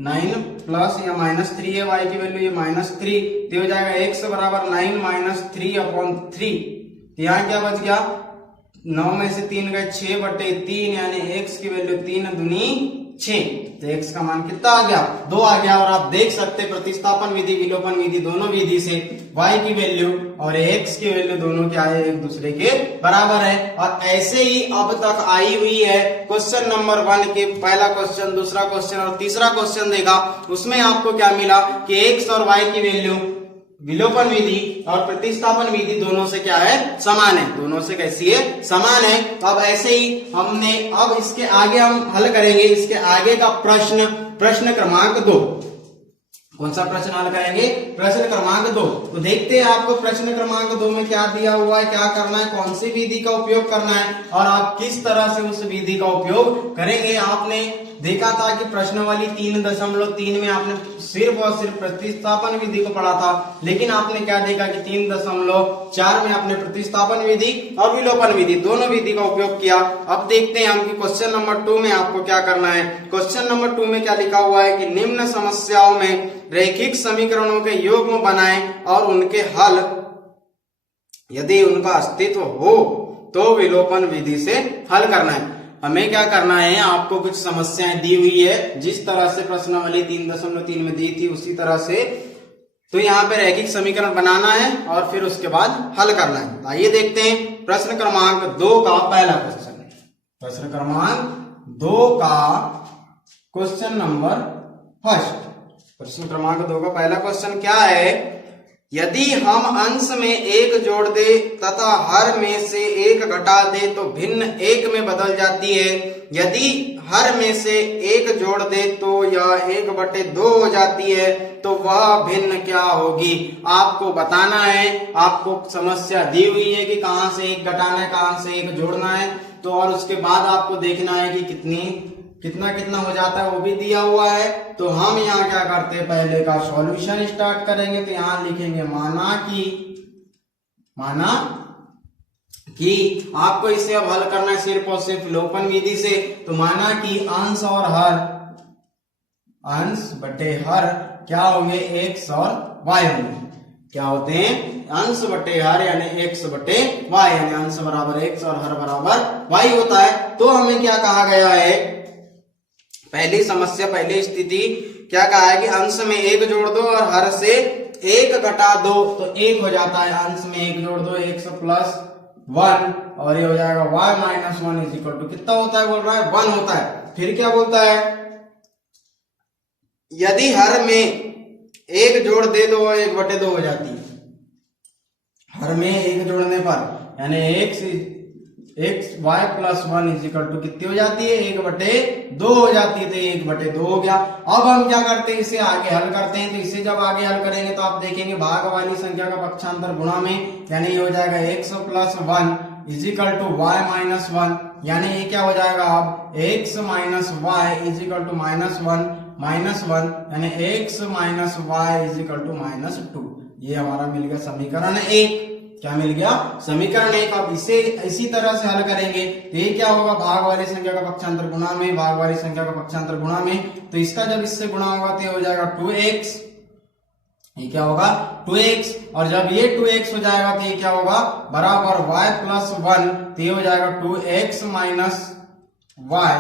9 प्लस या -3 है, y की वैल्यू ये -3 तो हो जाएगा x बराबर 9 -3/3। यहाँ क्या बच गया, 9 में से 3 गए 6/3 यानी x की वैल्यू 3 दूनी 6, तो x का मान कितना आ गया 2 आ गया। और आप देख सकते प्रतिस्थापन विधि विलोपन विधि दोनों विधि से y की वैल्यू और x की वैल्यू दोनों क्या है, एक दूसरे के बराबर है। और ऐसे ही अब तक आई हुई है क्वेश्चन नंबर 1 के पहला क्वेश्चन, दूसरा क्वेश्चन और तीसरा क्वेश्चन देखा, उसमें आपको क्या मिला कि x और y की वैल्यू विलोपन विधि और प्रतिस्थापन विधि दोनों से क्या है, समान है, दोनों से कैसी है, समान है। अब ऐसे ही हमने, अब इसके आगे हम हल करेंगे इसके आगे का प्रश्न क्रमांक 2। कौन सा प्रश्न हल करेंगे, प्रश्न क्रमांक 2। तो देखते हैं आपको प्रश्न क्रमांक 2 में क्या दिया हुआ है, क्या करना है, कौन सी विधि का उपयोग करना है और आप किस तरह से उस विधि का उपयोग करेंगे। आपने देखा था कि प्रश्न वाली 3.3 में आपने सिर्फ और सिर्फ प्रतिस्थापन विधि को पढ़ा था, लेकिन आपने क्या देखा कि 3.4 में आपने प्रतिस्थापन विधि और विलोपन विधि दोनों विधि का उपयोग किया। अब देखते हैं हम कि क्वेश्चन नंबर 2 में आपको क्या करना है। क्वेश्चन नंबर 2 में क्या लिखा हुआ है कि निम्न समस्याओं में रैखिक समीकरणों के युग्म बनाएं और उनके हल, यदि उनका अस्तित्व हो तो विलोपन विधि से हल करना है। हमें क्या करना है, आपको कुछ समस्याएं दी हुई है, जिस तरह से प्रश्नावली 3.3 में दी थी उसी तरह से, तो यहाँ पे रैखिक समीकरण बनाना है और फिर उसके बाद हल करना है। आइए देखते हैं प्रश्न क्रमांक 2 का पहला क्वेश्चन। प्रश्न क्रमांक 2 का क्वेश्चन नंबर फर्स्ट, प्रश्न क्रमांक 2 का पहला क्वेश्चन क्या है, यदि हम अंश में 1 जोड़ दे तथा हर में से 1 घटा दे तो भिन्न 1 में बदल जाती है। यदि हर में से 1 जोड़ दे तो यह 1/2 हो जाती है, तो वह भिन्न क्या होगी। आपको बताना है, आपको समस्या दी हुई है कि कहां से 1 घटाना है, कहां से 1 जोड़ना है, तो और उसके बाद आपको देखना है कि कितना हो जाता है, वो भी दिया हुआ है। तो हम यहाँ क्या करते हैं, पहले का सॉल्यूशन स्टार्ट करेंगे। तो यहाँ लिखेंगे माना कि आपको इसे अब हल करना है सिर्फ और सिर्फ विलोपन विधि से। तो माना कि अंश बटे हर क्या होंगे, x और y होंगे। क्या होते हैं, अंश बटे हर यानी x बटे y, यानी अंश बराबर x और हर बराबर y होता है। तो हमें क्या कहा गया है, पहली समस्या पहली स्थिति क्या कहा है कि अंश में 1 जोड़ दो और हर से 1 घटा दो तो 1 हो जाता है। अंश में 1 जोड़ दो, x प्लस 1 और ये हो जाएगा y minus 1 is equal to कितना होता है, बोल रहा है 1 होता है। फिर क्या बोलता है, यदि हर में 1 जोड़ दे दो 1/2 हो जाती है। हर में 1 जोड़ने पर यानी y plus 1 is equal to कितनी हो जाती है, 1/2 हो जाती है। तो 1/2 हो गया। अब हम क्या करते हैं, इसे आगे हल करते हैं। तो इसे जब आगे हल करेंगे तो आप देखेंगे भाग वाली संख्या का पक्षांतर गुणा में, यानी ये हो जाएगा x plus 1 is equal to y minus 1, यानी ये क्या हो जाएगा अब x minus y is equal to -1 यानी x minus y is equal to -2। ये हमारा मिल गया समीकरण 1। क्या मिल गया, समीकरण 1। अब इसे इसी तरह से हल करेंगे तो ये क्या होगा, भाग वाली संख्या का पक्षांतर गुणा में, भाग वाली संख्या का पक्षांतर गुणा में। तो इसका जब इससे गुणा होगा तो ये हो जाएगा 2x, ये क्या होगा 2x। और जब ये 2x हो जाएगा तो ये क्या होगा बराबर y प्लस 1, तो ये हो जाएगा 2x minus y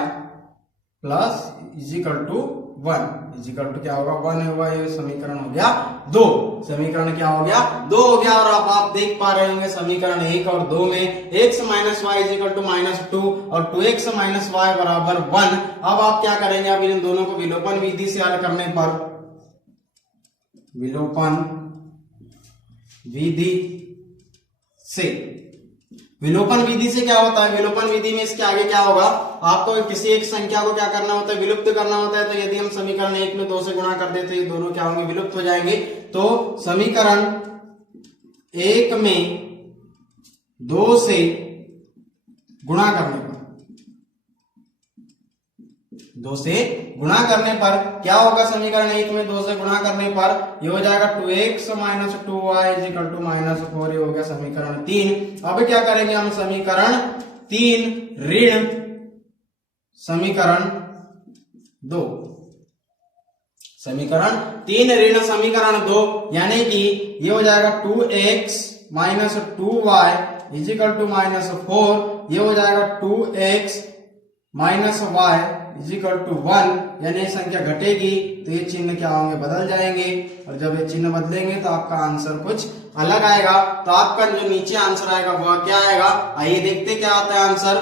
plus is equal to 1 is equal to क्या होगा 1 होगा। ये समीकरण हो गया 2। समीकरण क्या हो गया 2 हो गया। और अब आप देख पा रहे होंगे समीकरण 1 और 2 में x minus y is equal to -2 और 2x माइनस वाई बराबर 1। अब आप क्या करेंगे, अब इन दोनों को विलोपन विधि से हल करने पर, विलोपन विधि से। विलोपन विधि से क्या होता है, विलोपन विधि में इसके आगे क्या होगा, आपको किसी एक संख्या को क्या करना होता है, विलुप्त करना होता है। तो यदि हम समीकरण 1 में 2 से गुणा कर देते हैं, ये दोनों क्या होंगे, विलुप्त हो जाएंगे। तो समीकरण 1 में 2 से गुणा करने पर, 2 से गुणा करने पर क्या होगा, समीकरण 1 में 2 से गुणा करने पर ये हो जाएगा 2x minus 2y is equal to -4। ये हो गया समीकरण 3। अब क्या करेंगे हम, समीकरण 3 ऋण समीकरण 2, समीकरण 3 ऋण समीकरण 2, यानी कि ये हो जाएगा 2x minus 2y is equal to -4। ये हो जाएगा 2x minus y is equal to 1, यानी संख्या घटेगी तो ये चिन्ह क्या होंगे, बदल जाएंगे। और जब ये चिन्ह बदलेंगे तो आपका आंसर कुछ अलग आएगा। तो आपका जो नीचे आंसर आएगा वह क्या आएगा, आइए देखते क्या आता है आंसर।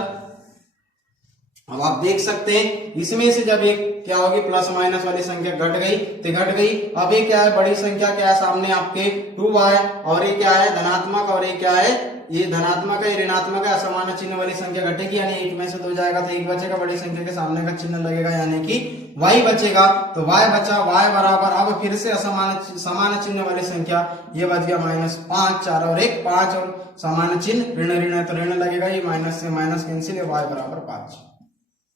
अब आप देख सकते हैं इसमें से जब एक क्या होगी, प्लस माइनस वाली संख्या घट गई तो घट गई। अब ये क्या है, बड़ी संख्या क्या है सामने आपके 2y, और ये क्या है धनात्मक, और ये क्या है, ये धनात्मक है, ऋणात्मक है। असमान चिन्ह वाली संख्या घटेगी, यानी 1 में से 2 जाएगा तो 1 बचेगा, बड़ी संख्या के सामने का चिन्ह लगेगा यानी कि y बचेगा। तो y बचा, y बराबर, अब फिर से समान चिन्ह वाली संख्या, ये बच गया -5, 4 और 1 5, और समान चिन्ह ऋण ऋण है तो ऋण लगेगा, ये माइनस से माइनस कैंसिल, y बराबर 5।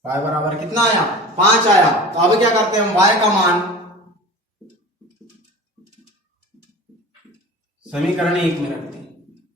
y बराबर कितना आया, 5 आया। तो अब क्या करते हैं हम, y का मान समीकरण 1 में रखते हैं।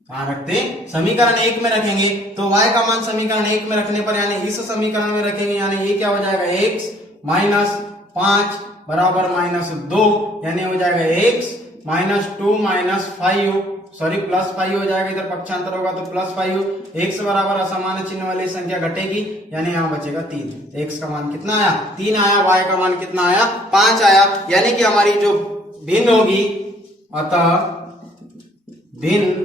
कहां रखते हैं, समीकरण 1 में रखेंगे। तो y का मान समीकरण 1 में रखने पर, यानी इस समीकरण में रखेंगे, यानी ये क्या हो जाएगा, x माइनस 5 बराबर -2, यानी हो जाएगा x -2 -5, सॉरी +5 हो जाएगा, इधर पक्षांतर होगा तो +5। x बराबर असमान चिन्ह वाली संख्या घटेगी, यानी यहाँ बचेगा 3। x का मान कितना आया, 3 आया। y का मान कितना आया, 5 आया। यानी कि हमारी जो भिन्न होगी, अतः भिन्न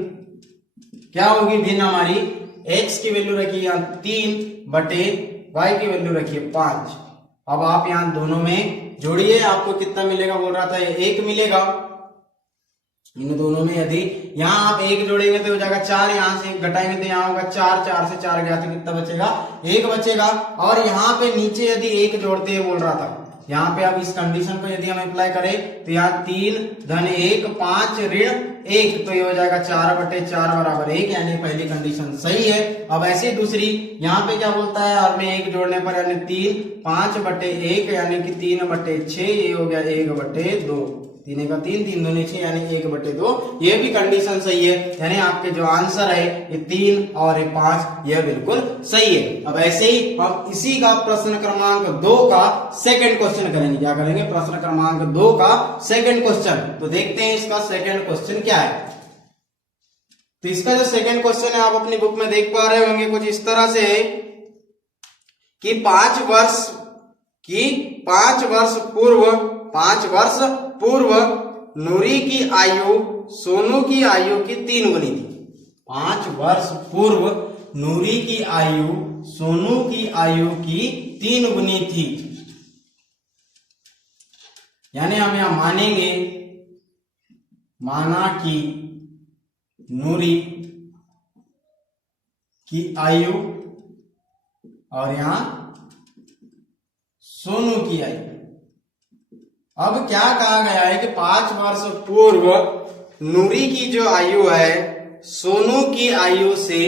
क्या होगी, भिन्न हमारी x की वैल्यू रखी यहाँ 3 बटे y की वैल्यू रखी है 5। अब आप यहाँ दोनों में जोड़िए, आपको कितना मिलेगा, बोल रहा था ये 1 मिलेगा। इन दोनों में यदि यहाँ आप 1 जोड़ेंगे तो हो जाएगा 4, यहाँ से 1 घटाएंगे तो यहाँ होगा 4, 4 से 4 गया तो कितना बचेगा, 1 बचेगा। और यहाँ पे नीचे यदि 1 जोड़ते हैं बोल रहा था, यहाँ पे अब इस कंडीशन को यदि हम अप्लाई करें तो यहाँ 3 धन 1 5 ऋण 1, तो ये हो जाएगा 4 बटे 4 बराबर 1, यानी पहली कंडीशन सही है। अब ऐसे दूसरी, यहाँ पे क्या बोलता है, और में 1 जोड़ने पर यानी 3 5 बटे 1 यानी कि 3 बटे 6, ये हो गया 1 बटे 2, 3 का 3 3 दूनी 6 यानी 1 बटे 2, ये भी कंडीशन सही है। यानी आपके जो आंसर है ये 3 और ये 5, यह बिल्कुल सही है। अब ऐसे ही हम इसी का प्रश्न क्रमांक 2 का सेकंड क्वेश्चन करेंगे। क्या करेंगे, प्रश्न क्रमांक 2 का सेकंड क्वेश्चन। तो देखते हैं इसका सेकंड क्वेश्चन क्या है। तो इसका जो सेकंड क्वेश्चन है आप अपनी बुक में देख पा रहे होंगे, कुछ इस तरह से कि 5 वर्ष पूर्व नूरी की आयु सोनू की आयु की 3 गुनी थी। 5 वर्ष पूर्व नूरी की आयु सोनू की आयु की 3 गुनी थी। यानी हम यहां मानेंगे, माना कि नूरी की आयु और यहां सोनू की आयु। अब क्या कहा गया है कि 5 वर्ष पूर्व नूरी की जो आयु है सोनू की आयु से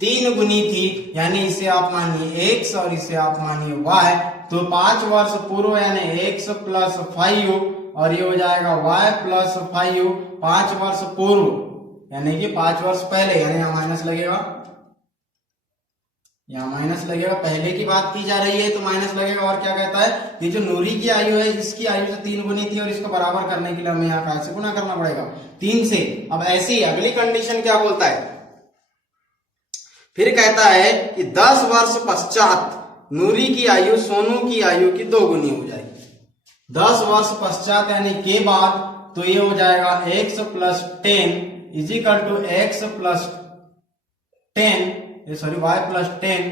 3 गुनी थी, यानी इसे आप मानिए x और इसे आप मानिए y। तो 5 वर्ष पूर्व यानी x प्लस 5 और ये हो जाएगा y प्लस 5। 5 वर्ष पूर्व यानी कि 5 वर्ष पहले, यानी यहाँ माइनस लगेगा, यहाँ माइनस लगेगा, पहले की बात की जा रही है तो माइनस लगेगा। और क्या कहता है, ये जो नूरी की आयु है इसकी आयु से 3 गुनी थी और इसको बराबर करने के लिए हमें यहाँ कहा से गुना करना पड़ेगा 3 से। अब ऐसी अगली कंडीशन क्या बोलता है, फिर कहता है कि 10 वर्ष पश्चात नूरी की आयु सोनू की आयु की 2 गुनी हो जाएगी। 10 वर्ष पश्चात यानी के बाद, तो ये हो जाएगा x plus 10 is equal to x plus 10 sorry y plus 10।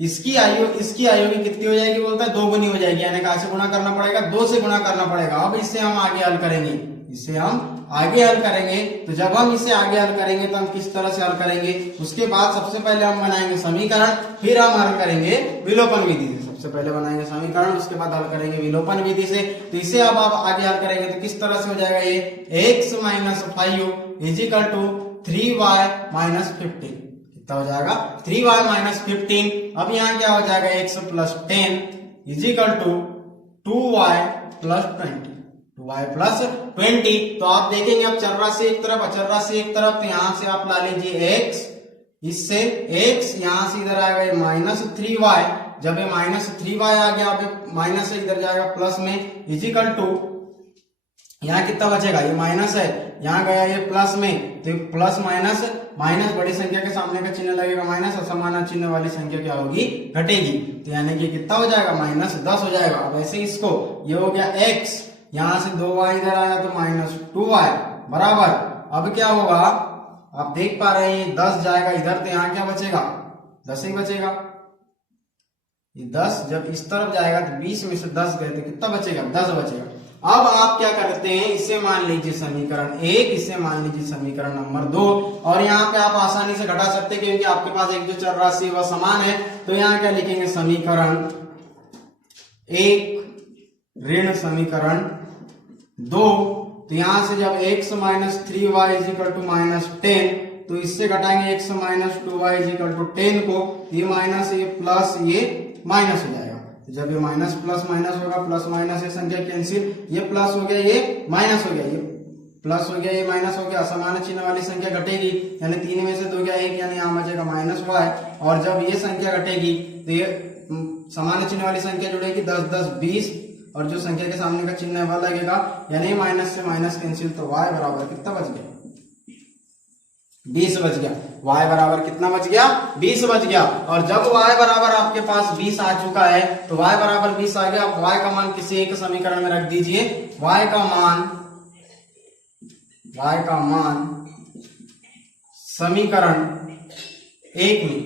इसकी आयु की कितनी हो जाएगी, बोलता है 2 गुनी हो जाएगी, यानी कहां से गुणा करना पड़ेगा, 2 से गुणा करना पड़ेगा। अब इससे हम आगे हल करेंगे, इसे हम आगे हल करेंगे। तो जब हम इसे आगे हल करेंगे तो हम किस तरह से हल करेंगे, उसके बाद सबसे पहले हम बनाएंगे समीकरण, फिर हम हल करेंगे विलोपन विधि से। सबसे पहले बनाएंगे समीकरण, उसके बाद हल करेंगे विलोपन विधि से। तो इसे अब आप आगे हल करेंगे तो किस तरह से हो जाएगा, ये x - 5 इजिकल टू 3y - 15 कितना हो जाएगा 3y - 15। अब यहाँ क्या हो जाएगा x + 10 is equal to 2y + 20 2y + 20। तो आप देखेंगे अब चर राशि एक तरफ अचर राशि एक तरफ, तो यहां से आप ला लीजिए x, इससे x यहां से इधर आएगा -3y, जब ये -3y आ गया, अब माइनस से इधर जाएगा प्लस में इजिकल टू यहाँ कितना बचेगा, ये माइनस है, यहाँ गया ये प्लस में, तो प्लस माइनस माइनस बड़ी संख्या के सामने का चिन्ह लगेगा माइनस, और समान चिन्ह वाली संख्या क्या होगी, घटेगी। तो यानी कि कितना हो जाएगा -10 हो जाएगा। अब ऐसे इसको, ये हो गया x, यहां से 2y इधर आया तो -2y बराबर, अब क्या होगा आप देख पा रहे हैं 10 जाएगा इधर, तो यहाँ क्या बचेगा 10 ही बचेगा। ये 10 जब इस तरफ जाएगा तो 20 में से 10 गए तो कितना बचेगा 10 बचेगा। अब आप क्या करते हैं, इसे मान लीजिए समीकरण 1, इसे मान लीजिए समीकरण नंबर 2, और यहाँ पे आप आसानी से घटा सकते हैं क्योंकि आपके पास एक जो चर राशि वह समान है। तो यहाँ क्या लिखेंगे, समीकरण 1 ऋण समीकरण 2। तो यहां से जब x - 3y = -10, तो इससे घटाएंगे x - 2y = 10 को, ये माइनस ये प्लस ये माइनस हो जाएगा। तो जब ये माइनस प्लस माइनस होगा, प्लस माइनस ये संख्या कैंसिल, ये प्लस हो गया ये माइनस हो गया, ये प्लस हो गया ये माइनस हो गया, असमान चिन्ह वाली संख्या घटेगी, यानी 3 में से 2 गया 1, यानी यहाँ बचेगा -y। और जब ये संख्या घटेगी तो ये समान चिन्ह वाली संख्या जुड़ेगी, 10 10 20, और जो संख्या के सामने का चिन्ह है वह लगेगा, यानी माइनस से माइनस कैंसिल, तो y बराबर कितना बच गया 20 बच गया। y बराबर कितना बच गया 20 बच गया। और जब y बराबर आपके पास 20 आ चुका है, तो y बराबर 20 आ गया। आप y का मान किसी एक समीकरण में रख दीजिए, y का मान समीकरण 1 में,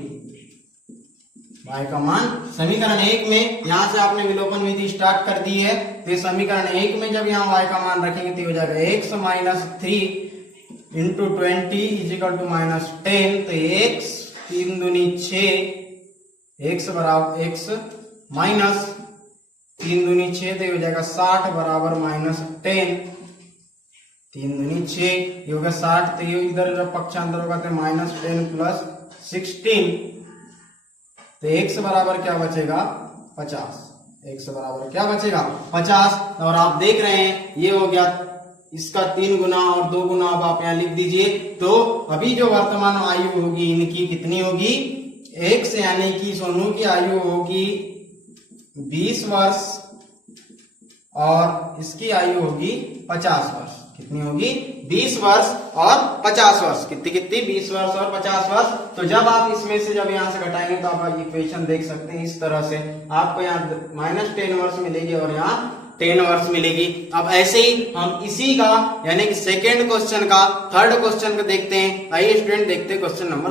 y का मान समीकरण 1 में, यहां से आपने विलोपन विधि स्टार्ट कर दी है, तो समीकरण 1 में जब यहाँ y का मान रखेंगे तो हो जाएगा x - 3 × 20 = -10। तो x 3 दूनी 6, x बराबर x माइनस 3 दूनी 6, तो हो जाएगा 60 बराबर -10, 3 दूनी 6, ये हो गया 60। तो ये इधर जब पक्षांतर होगा तो -10 + 16, तो x बराबर क्या बचेगा 50, x बराबर क्या बचेगा 50। और आप देख रहे हैं ये हो गया इसका 3 गुना और 2 गुना, अब आप यहाँ लिख दीजिए। तो अभी जो वर्तमान आयु होगी इनकी कितनी होगी, x यानी कि सोनू की आयु होगी 20 वर्ष और इसकी आयु होगी 50 वर्ष। कितनी होगी 20 वर्ष और 50 वर्ष, कितनी 20 वर्ष और 50 वर्ष। तो जब आप इसमें से जब यहाँ से घटाएंगे तो आप इक्वेशन देख सकते हैं इस तरह से, आपको यहाँ -10 वर्ष मिलेगी और यहाँ 10 वर्ष मिलेगी। अब ऐसे ही हम इसी का यानी कि सेकेंड क्वेश्चन का थर्ड क्वेश्चन को देखते हैं। आइए स्टूडेंट देखते हैं क्वेश्चन नंबर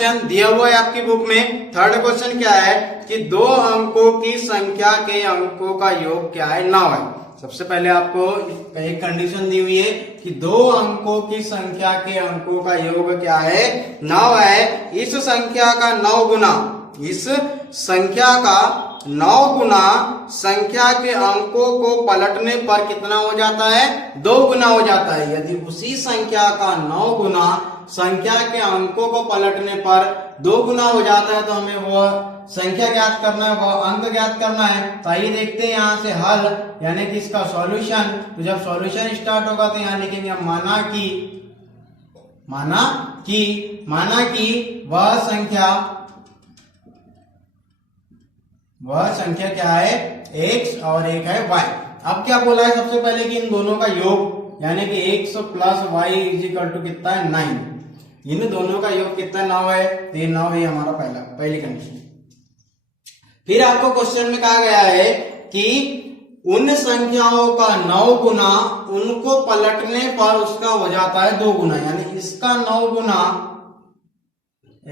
3 दिया हुआ है आपकी बुक में। थर्ड क्वेश्चन क्या है कि 2 अंकों की संख्या के अंकों का योग क्या है 9 है। सबसे पहले आपको एक कंडीशन दी हुई है कि 2 अंकों की संख्या के अंकों का योग क्या है 9 है। इस संख्या का 9 गुना, इस संख्या का 9 गुना संख्या के अंकों को पलटने पर कितना हो जाता है 2 गुना हो जाता है। यदि उसी संख्या का 9 गुना संख्या के अंकों को पलटने पर 2 गुना हो जाता है तो हमें वो संख्या ज्ञात करना है, वो अंक ज्ञात करना है। तो आइए देखते हैं यहाँ से हल यानी कि इसका सॉल्यूशन। तो जब सॉल्यूशन स्टार्ट होगा तो यहाँ लिखेंगे माना कि वह संख्या क्या है x और एक है y। अब क्या बोला है सबसे पहले कि इन दोनों का योग यानी कि x + y = कितना है 9। इन दोनों का योग कितना 9 है, तो ये 9 है हमारा पहली कंडीशन। फिर आपको क्वेश्चन में कहा गया है कि उन संख्याओं का 9 गुना उनको पलटने पर उसका हो जाता है 2 गुना, यानी इसका 9 गुना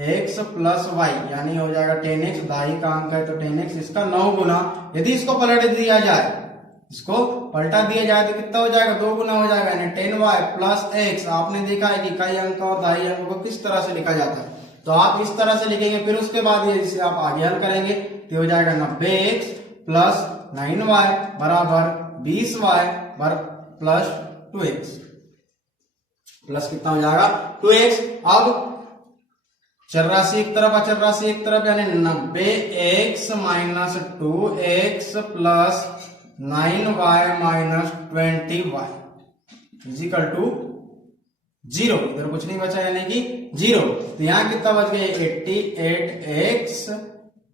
x + y यानी हो जाएगा 10x। दाई का अंक है तो 10x, इसका 9 गुना यदि इसको पलट दिया जाए इसको पलटा दिया जाए तो कितना हो जाएगा, 2 गुना हो जाएगा, यानी 10y प्लस x। आपने देखा है कि कई अंक और दाई अंक को किस तरह से लिखा जाता है, तो आप इस तरह से लिखेंगे। फिर उसके बाद ये इसे आप आगे हल करेंगे तो हो जाएगा 90x प्लस 9y बराबर 20y प्लस 2x, प्लस कितना हो जाएगा 2x। अब चर राशि एक तरफ, अचर राशि एक तरफ, यानी 90x minus 2x plus 9y minus 20y is equal to 0। इधर कुछ नहीं बचा यानी कि 0। तो यहाँ कितना बच गया 88x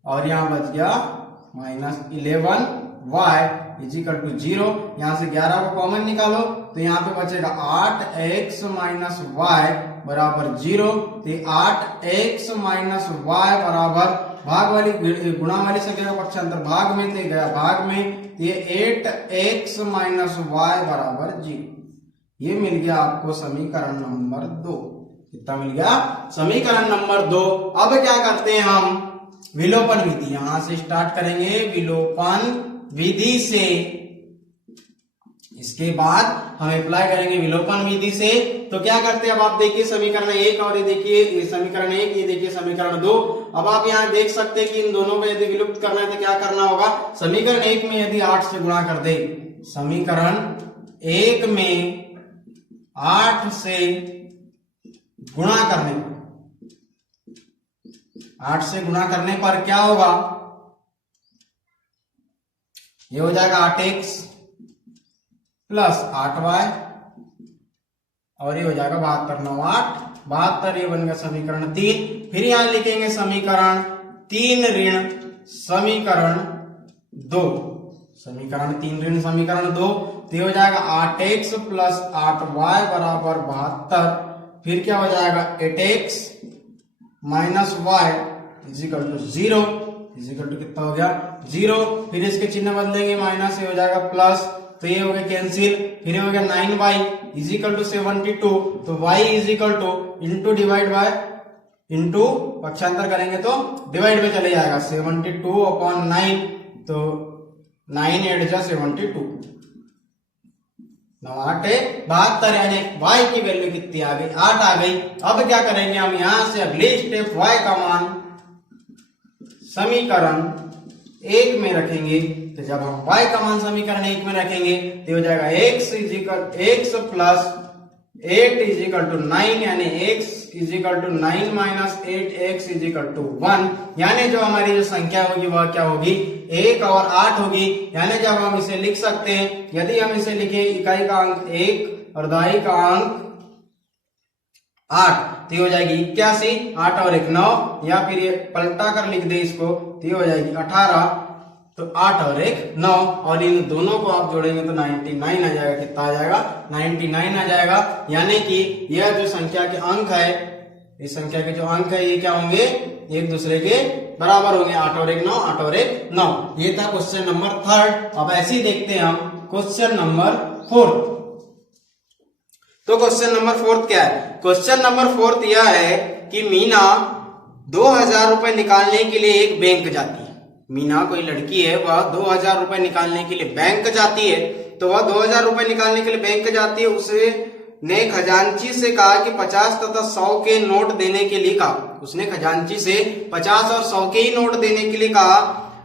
और यहाँ बच गया माइनस 11y इजिकल टू 0। यहाँ से 11 को कॉमन निकालो तो यहाँ पे बचेगा 8x माइनस y बराबर 0। तो 8x माइनस y बराबर भाग वाली गुणा वाली संख्या का पक्षांतर भाग में तो गया भाग में, तो ये 8x माइनस y बराबर 0। ये मिल गया आपको समीकरण नंबर 2। कितना मिल गया, समीकरण नंबर 2। अब क्या करते हैं हम, विलोपन विधि यहां से स्टार्ट करेंगे। विलोपन विधि से इसके बाद हम अप्लाई करेंगे विलोपन विधि से। तो क्या करते हैं, अब आप देखिए समीकरण 1 और ये देखिए समीकरण 1, ये देखिए समीकरण 2। अब आप यहाँ देख सकते हैं कि इन दोनों को यदि विलुप्त करना है तो क्या करना होगा, समीकरण 1 में यदि 8 से गुणा कर दे, समीकरण 1 में 8 से गुणा करने पर, 8 से गुणा करने पर क्या होगा, ये हो जाएगा 8x प्लस 8y और ये हो जाएगा 72 9 8 72। ये बन गया समीकरण 3। फिर यहां लिखेंगे समीकरण 3 ऋण समीकरण 2, समीकरण 3 ऋण समीकरण 2। तो हो जाएगा 8x प्लस 8y बराबर 72। फिर क्या हो जाएगा 8x minus y is equal to 0, is equal to कितना हो गया 0। फिर इसके चिन्ह बदलेंगे, माइनस ये हो जाएगा प्लस, तो ये हो गया कैंसिल। फिर हो गया 9y इजिकल टू 72। तो y is equal to into divide by into पक्षांतर करेंगे तो डिवाइड में चले जाएगा 72 अपॉन 9। तो 9 8 जा 72, 9 8 72, यानी y की वैल्यू कितनी आ गई, 8 आ गई। अब क्या करेंगे हम, यहां से अगले स्टेप y का मान समीकरण 1 में रखेंगे। तो जब हम y का मान समीकरण 1 में रखेंगे तो हो जाएगा x प्लस 8 इजिकल टू 9, यानी x is equal to 9 minus 8x is equal to 1। यानी जो हमारी जो संख्या होगी वह क्या होगी, 1 और 8 होगी। यानी जब हम इसे लिख सकते हैं, यदि हम इसे लिखे इकाई का अंक 1 और दहाई का अंक 8, तो हो जाएगी 81, 8 और 1 9, या फिर ये पलटा कर लिख दे इसको तो हो जाएगी 18। तो 8 और 1 9, और इन दोनों को आप जोड़ेंगे तो 99 आ जाएगा। कितना आ जाएगा 99 आ जाएगा। यानी कि यह जो संख्या के अंक है, इस संख्या के जो अंक है ये क्या होंगे, एक दूसरे के बराबर होंगे। 8 और 1 9, 8 और 1 9। ये था क्वेश्चन नंबर 3। अब ऐसे ही देखते हैं हम क्वेश्चन नंबर 4। तो क्वेश्चन नंबर 4 क्या है, क्वेश्चन नंबर 4 यह है कि मीना 2000 रुपए निकालने के लिए एक बैंक जाती है। मीना कोई लड़की है, वह 2000 रुपए निकालने के लिए बैंक जाती है। तो वह 2000 रुपए निकालने के लिए बैंक जाती है। उसे ने खजांची से कहा कि 50 तथा 100 के नोट देने के लिए कहा। उसने खजांची से 50 और 100 के ही नोट देने के लिए कहा,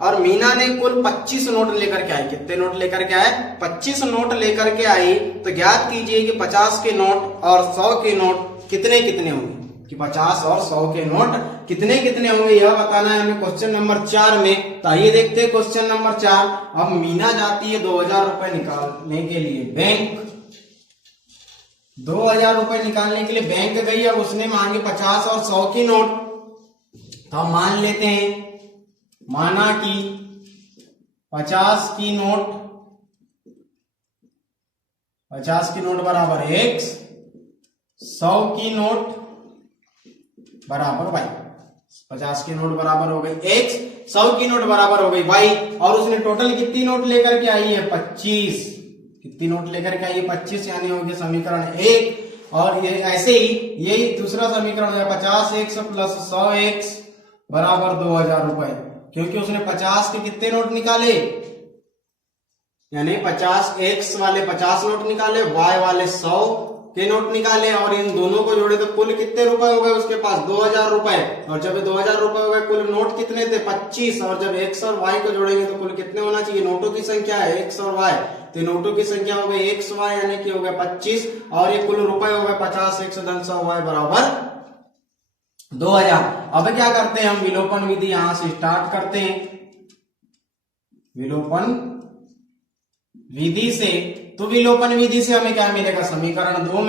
और मीना ने कुल 25 नोट लेकर के आई। कितने नोट लेकर के आए, 25 नोट लेकर के आई। तो ज्ञात कीजिए कि 50 के नोट और 100 के नोट कितने कितने होंगे, कि 50 और 100 के नोट कितने कितने होंगे यह बताना है हमें क्वेश्चन नंबर 4 में। तो आइए देखते हैं क्वेश्चन नंबर 4। अब मीना जाती है 2000 रुपए निकालने के लिए बैंक, 2000 रुपए निकालने के लिए बैंक गई। अब उसने मांगे 50 और 100 की नोट। तो हम मान लेते हैं, माना कि 50 की नोट बराबर x, 100 की नोट बराबर y। 50 की नोट बराबर हो गई x, 100 की नोट बराबर हो गई y। और उसने टोटल कितनी नोट लेकर के आई है, 25। कितनी नोट लेकर के आई है, 25, यानी हो गया समीकरण 1। और ये ऐसे ही यही दूसरा समीकरण हो गया 50x प्लस 100x बराबर 2000 रुपए, क्योंकि उसने 50 के कितने नोट निकाले, यानी 50 एक्स वाले 50 नोट निकाले, वाई वाले 100 के नोट निकाले और इन दोनों को जोड़े तो कुल कितने रुपए हो गए उसके पास 2000 रुपए। और जब 2000 रुपए हो गए कुल नोट कितने थे 25। और जब एक्स और वाई को जोड़ेंगे तो कुल कितने होना चाहिए, नोटों की संख्या है एक्स और वाई, तो नोटों की संख्या हो गई एक्स वाई यानी कि हो गए 25 और ये कुल रुपए हो गए 50 एक्स धन 100 वाई बराबर 2000। अब क्या करते हैं हम विलोपन विधि यहां से स्टार्ट करते हैं। विलोपन विधि से, तो विलोपन विधि से हमें क्या मिलेगा, समीकरण 2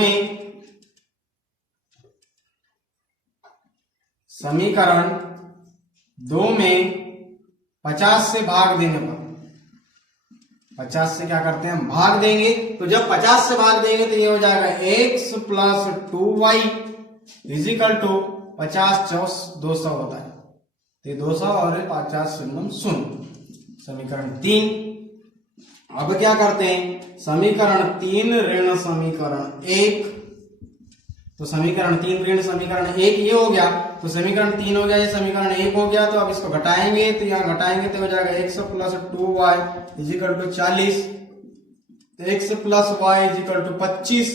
में 50 से भाग देने पर, 50 से क्या करते हैं हम भाग देंगे, तो जब 50 से भाग देंगे तो ये हो जाएगा x plus 2y is equal to 50 200 होता है, तो 200 और 50 0 समीकरण 3। अब क्या करते हैं समीकरण 3 ऋण समीकरण 1, तो समीकरण 3 ऋण समीकरण 1 ये हो गया, तो समीकरण 3 हो गया, ये समीकरण 1 हो गया, तो अब इसको घटाएंगे तो यहाँ घटाएंगे तो हो जाएगा x plus 2y is equal to 40, x plus y is equal to 25,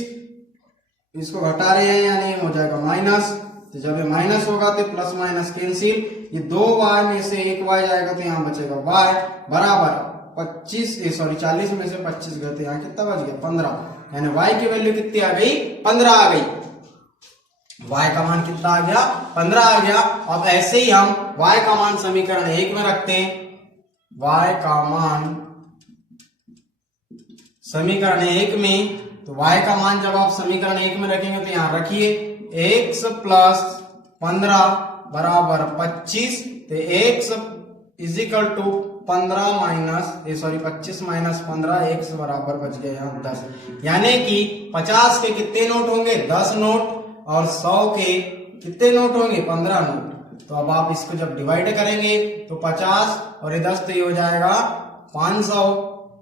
इसको घटा रहे हैं यानी हो जाएगा माइनस, तो जब ये माइनस होगा तो प्लस माइनस कैंसिल, ये 2y में से 1y जाएगा तो यहाँ बचेगा y बराबर 40 में से 25 गए तो यहाँ कितना बच गया 15, यानी y की वैल्यू कितनी आ गई 15 आ गई, y का मान कितना आ गया 15 आ गया। अब ऐसे ही हम y का मान समीकरण 1 में रखते हैं, y का मान समीकरण 1 में, तो y का मान जब आप समीकरण 1 में रखेंगे तो यहां रखिए x प्लस 15 बराबर 25, तो x is equal to 15 minus 25 minus 15 x बराबर बच गया यहाँ 10, यानी कि 50 के कितने नोट होंगे 10 नोट और 100 के कितने नोट होंगे 15 नोट। तो अब आप इसको जब डिवाइड करेंगे तो 50 और ये 10 तो ये हो जाएगा 500,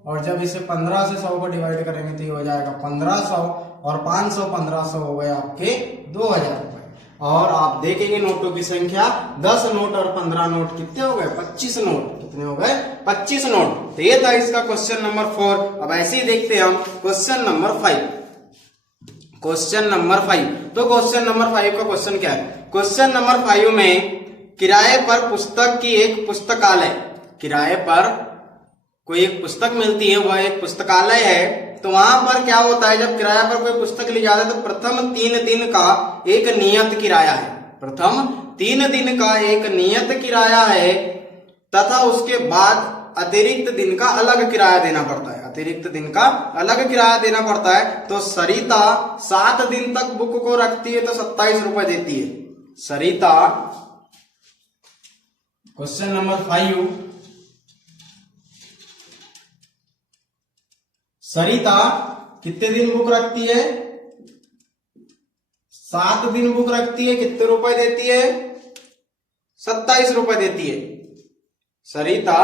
और जब इसे 15 से 100 को डिवाइड करेंगे तो ये हो जाएगा 1500 और 500 1500 हो गए आपके 2000 रुपए। और आप देखेंगे नोटों की संख्या 10 नोट और 15 नोट कितने हो गए 25 नोट, कितने हो गए 25 नोट। तो ये था इसका क्वेश्चन नंबर 4। अब ऐसे ही देखते हैं हम क्वेश्चन नंबर 5। क्वेश्चन नंबर 5, तो क्वेश्चन नंबर 5 का क्वेश्चन क्या है, क्वेश्चन नंबर 5 में किराए पर पुस्तक की एक पुस्तकालय, किराए पर कोई एक पुस्तक मिलती है, वह एक पुस्तकालय है, तो वहां पर क्या होता है जब किराया पर कोई पुस्तक ली जाती है तो प्रथम 3 दिन का एक नियत किराया है, प्रथम 3 दिन का एक नियत किराया है तथा उसके बाद अतिरिक्त दिन का अलग किराया देना पड़ता है, अतिरिक्त दिन का अलग किराया देना पड़ता है। तो सरिता 7 दिन तक बुक को रखती है तो 27 रुपए देती है। सरिता, क्वेश्चन नंबर 5, सरिता कितने दिन बुक रखती है 7 दिन बुक रखती है, कितने रुपए देती है 27 रुपए देती है। सरिता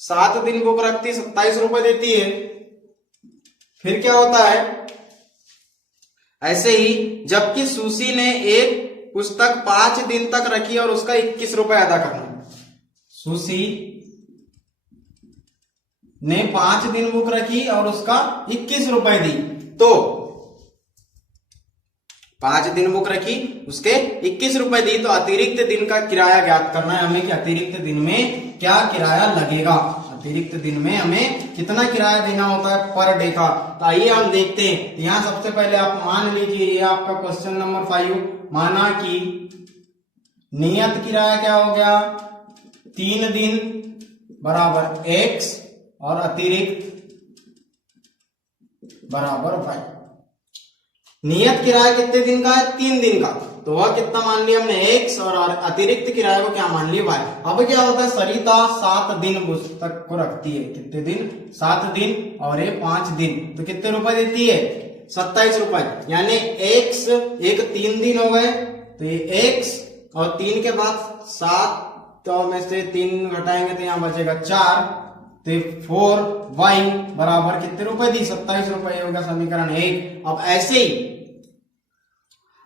7 दिन बुक रखती है 27 रुपए देती है। फिर क्या होता है, ऐसे ही जबकि सुशी ने एक पुस्तक 5 दिन तक रखी और उसका 21 रुपए अदा करना। सुशी ने 5 दिन बुक रखी और उसका 21 रुपए दी, तो 5 दिन बुक रखी उसके 21 रुपए दी, तो अतिरिक्त दिन का किराया ज्ञात करना है हमें कि अतिरिक्त दिन में क्या किराया लगेगा, अतिरिक्त दिन में हमें कितना किराया देना होता है पर डे का। तो आइए हम देखते हैं। तो यहां सबसे पहले आप मान लीजिए ये आपका क्वेश्चन नंबर 5, माना कि नियत किराया क्या हो गया 3 दिन बराबर x और अतिरिक्त बराबर y। नियत किराया कितने दिन का है 3 दिन का, तो वह कितना मान लिया हमने x और अतिरिक्त किराया को क्या मान लिया y। अब क्या होता है सरिता 7 दिन पुस्तक को रखती है, कितने दिन 7 दिन और ये 5 दिन, तो कितने रुपए देती है 27 रुपए, यानी x एक 3 दिन हो गए, तो ये x और 3 के बाद 7 तो में से 3 घटाएंगे तो यहां बचेगा 4, तो 4y बराबर कितने रुपए दी 27 रुपए होगा समीकरण 1। अब ऐसे ही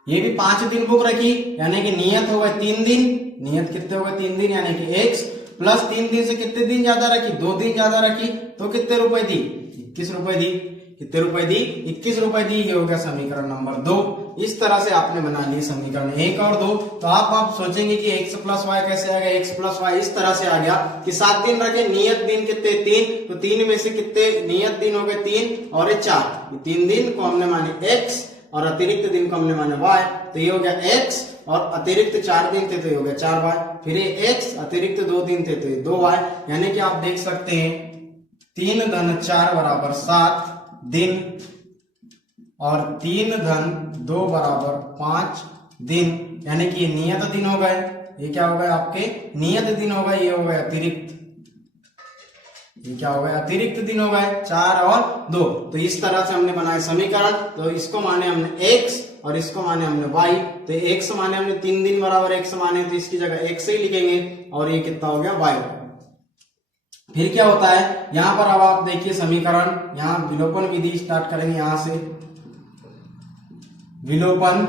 ये भी 5 दिन बुक रखी यानी कि नियत होगा 3 दिन, नियत कितने होगा 3 दिन यानी कि x प्लस 3 दिन से कितने दिन ज्यादा रखी, 2 दिन ज्यादा रखी, तो कितने रुपए दी, 21 रुपए दी। कितने रुपए दी, 21 रुपए दी। ये हो गया समीकरण नंबर 2। इस तरह से आपने बना लिए समीकरण 1 और 2। तो आप सोचेंगे कि x प्लस वाई कैसे आ गया, x प्लस वाई इस तरह से आ गया कि 7 दिन रखे, नियत दिन कितने 3, तो 3 में से कितने नियत दिन हो गए 3 और 4, 3 दिन को हमने माने x और अतिरिक्त दिन को हमने माने y, तो ये हो गया x और अतिरिक्त 4 दिन थे तो ये हो गया 4y, फिर ये x अतिरिक्त 2 दिन थे तो ये 2y, यानी कि आप देख सकते हैं 3 धन 4 बराबर 7 दिन और 3 धन 2 बराबर 5 दिन, यानी कि ये नियत दिन हो गए। ये क्या हो गए आपके नियत दिन हो गए, ये हो गए अतिरिक्त, ये क्या हो गया अतिरिक्त दिन हो गए 4 और 2। तो इस तरह से हमने बनाए समीकरण। तो इसको माने हमने x और इसको माने हमने y, तो x माने हमने 3 दिन बराबर x माने, तो इसकी जगह x ही लिखेंगे और ये कितना हो गया y। फिर क्या होता है यहां पर, अब आप देखिए समीकरण, यहां विलोपन विधि स्टार्ट करेंगे, यहां से विलोपन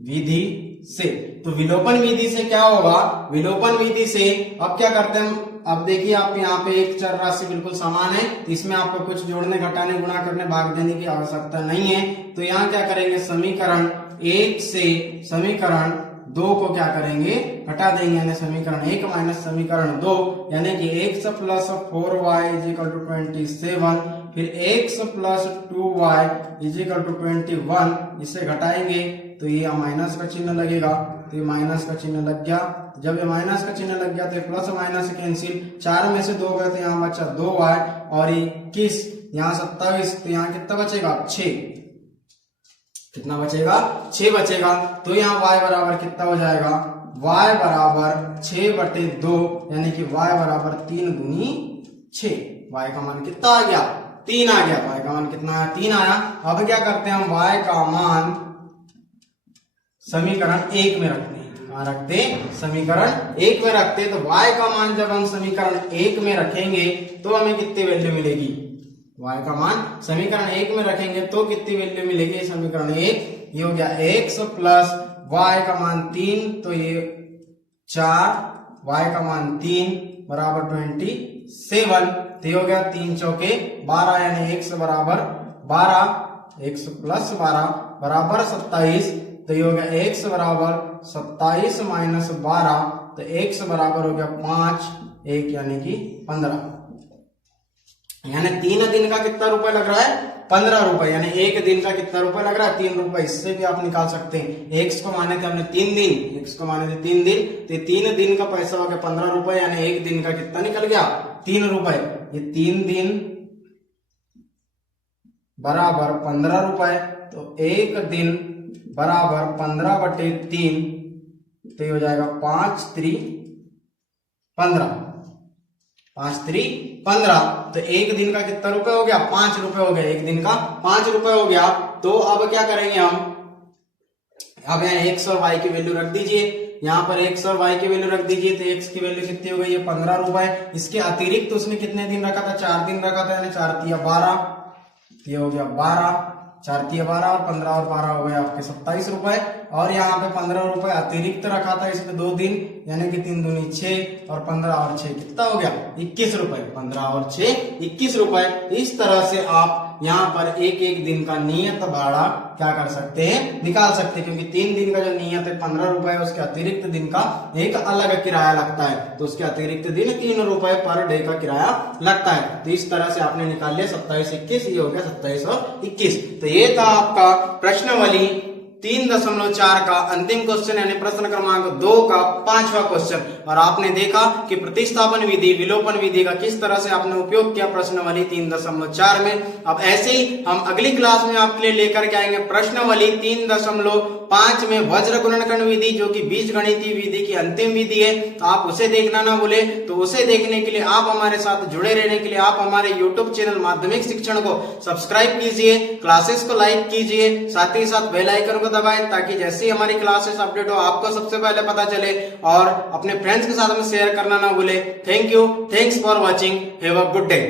विधि से। तो विलोपन विधि से क्या होगा, विलोपन विधि से अब क्या करते हैं हम, अब देखिए आप यहाँ पे एक चर राशि बिल्कुल समान है, तो इसमें आपको कुछ जोड़ने घटाने गुणा करने भाग देने की आवश्यकता नहीं है। तो यहाँ क्या करेंगे, समीकरण 1 से समीकरण 2 को क्या करेंगे हटा देंगे, यानी समीकरण 1 माइनस समीकरण 2, यानी कि x plus 4y is equal to 27, फिर x plus 2y is equal to 21, इसे घटाएंगे तो ये माइनस का चिन्ह लगेगा, तो ये माइनस का चिन्ह लग गया। जब ये माइनस का चिन्ह लग गया तो प्लस माइनस कैंसिल, 4 में से 2 गए तो यहाँ बचा 2y और 21, यहाँ 27, तो यहाँ कितना बचेगा 6, कितना बचेगा 6 बचेगा। तो यहाँ y बराबर कितना हो जाएगा, y बराबर 6/2, यानी कि y बराबर 3 दूनी 6, y का मान कितना आ गया 3 आ गया, y का मान कितना आया 3 आया। अब क्या करते हैं हम y का मान समीकरण 1 में रखते हैं, कहाँ रखते हैं समीकरण 1 में रखते हैं। तो y का मान जब हम समीकरण 1 में रखेंगे तो हमें कितनी वैल्यू मिलेगी, y का मान समीकरण 1 में रखेंगे तो कितनी वैल्यू मिलेगी, समीकरण 1 ये हो गया x प्लस y का मान 3, तो ये 4, y का मान 3 बराबर 27, तो ये हो गया 3 चौके 12, यानी x बराबर 12, x प्लस 12 बराबर 27, तो ये हो गया x बराबर 27 माइनस 12, तो x बराबर हो गया 5, 1 यानी कि 15, यानी 3 दिन का कितना रुपए लग रहा है 15 रुपए, यानी 1 दिन का कितना रुपए लग रहा है 3 रुपए। इससे भी आप निकाल सकते हैं, x को माने थे हमने 3 दिन, x को माने थे 3 दिन, तो 3 दिन का पैसा हो गया 15 रुपए, यानी 1 दिन का कितना निकल गया 3 रुपए। ये 3 दिन बराबर 15 रुपए, तो 1 दिन बराबर 15/3, तो ये हो जाएगा 5 3 15, 5 3 15, तो 1 दिन का कितना रुपए हो गया 5 रुपए हो गया, 1 दिन का 5 रुपए हो गया। तो अब क्या करेंगे हम, अब यहाँ x और y की वैल्यू रख दीजिए, यहाँ पर x और y की वैल्यू रख दीजिए, तो x की वैल्यू कितनी हो गई है 15 रुपए। इसके अतिरिक्त उसने कितने दिन रखा था 4 दिन रखा था, यानी 4 तिया 12, ये हो गया 12, 4 तिया 12 और 15 और 12 हो गए आपके 27 रुपए। और यहाँ पे 15 रुपए अतिरिक्त रखा था इसमें 2 दिन, यानी कि 3 दूनी 6 और 15 और 6 कितना हो गया 21 रुपए, 15 और 6 21 रुपए। इस तरह से आप यहाँ पर एक दिन का नियत भाड़ा क्या कर सकते हैं निकाल सकते हैं, क्योंकि 3 दिन का जो नियत है 15 रुपए, उसके अतिरिक्त दिन का एक अलग किराया लगता है, तो उसके अतिरिक्त दिन 3 रुपए पर डे का किराया लगता है। तो इस तरह से आपने निकाल लिया 27 21, ये हो गया 27 और 21। तो ये था आपका प्रश्नावली 3.4 का अंतिम क्वेश्चन, यानी प्रश्न क्रमांक 2 का 5वां क्वेश्चन। और आपने देखा कि प्रतिस्थापन विधि, विलोपन विधि का किस तरह से आपने उपयोग किया प्रश्नावली 3.4 में। अब ऐसे ही हम अगली क्लास में आपके लिए लेकर के आएंगे प्रश्नावली 3.5 में वज्र गुणनखंड विधि, जो कि बीजगणितीय विधि की अंतिम विधि है। तो आप उसे देखना ना भूले। तो उसे देखने के लिए आप हमारे साथ जुड़े रहने के लिए आप हमारे यूट्यूब चैनल माध्यमिक शिक्षण को सब्सक्राइब कीजिए, क्लासेस को लाइक कीजिए, साथ ही साथ बेल आइकन को दबाएं, ताकि जैसे ही हमारी क्लासेस अपडेट हो आपको सबसे पहले पता चले। और अपने फ्रेंड्स के साथ में शेयर करना ना भूले। Thank you, thanks for watching, have a good day.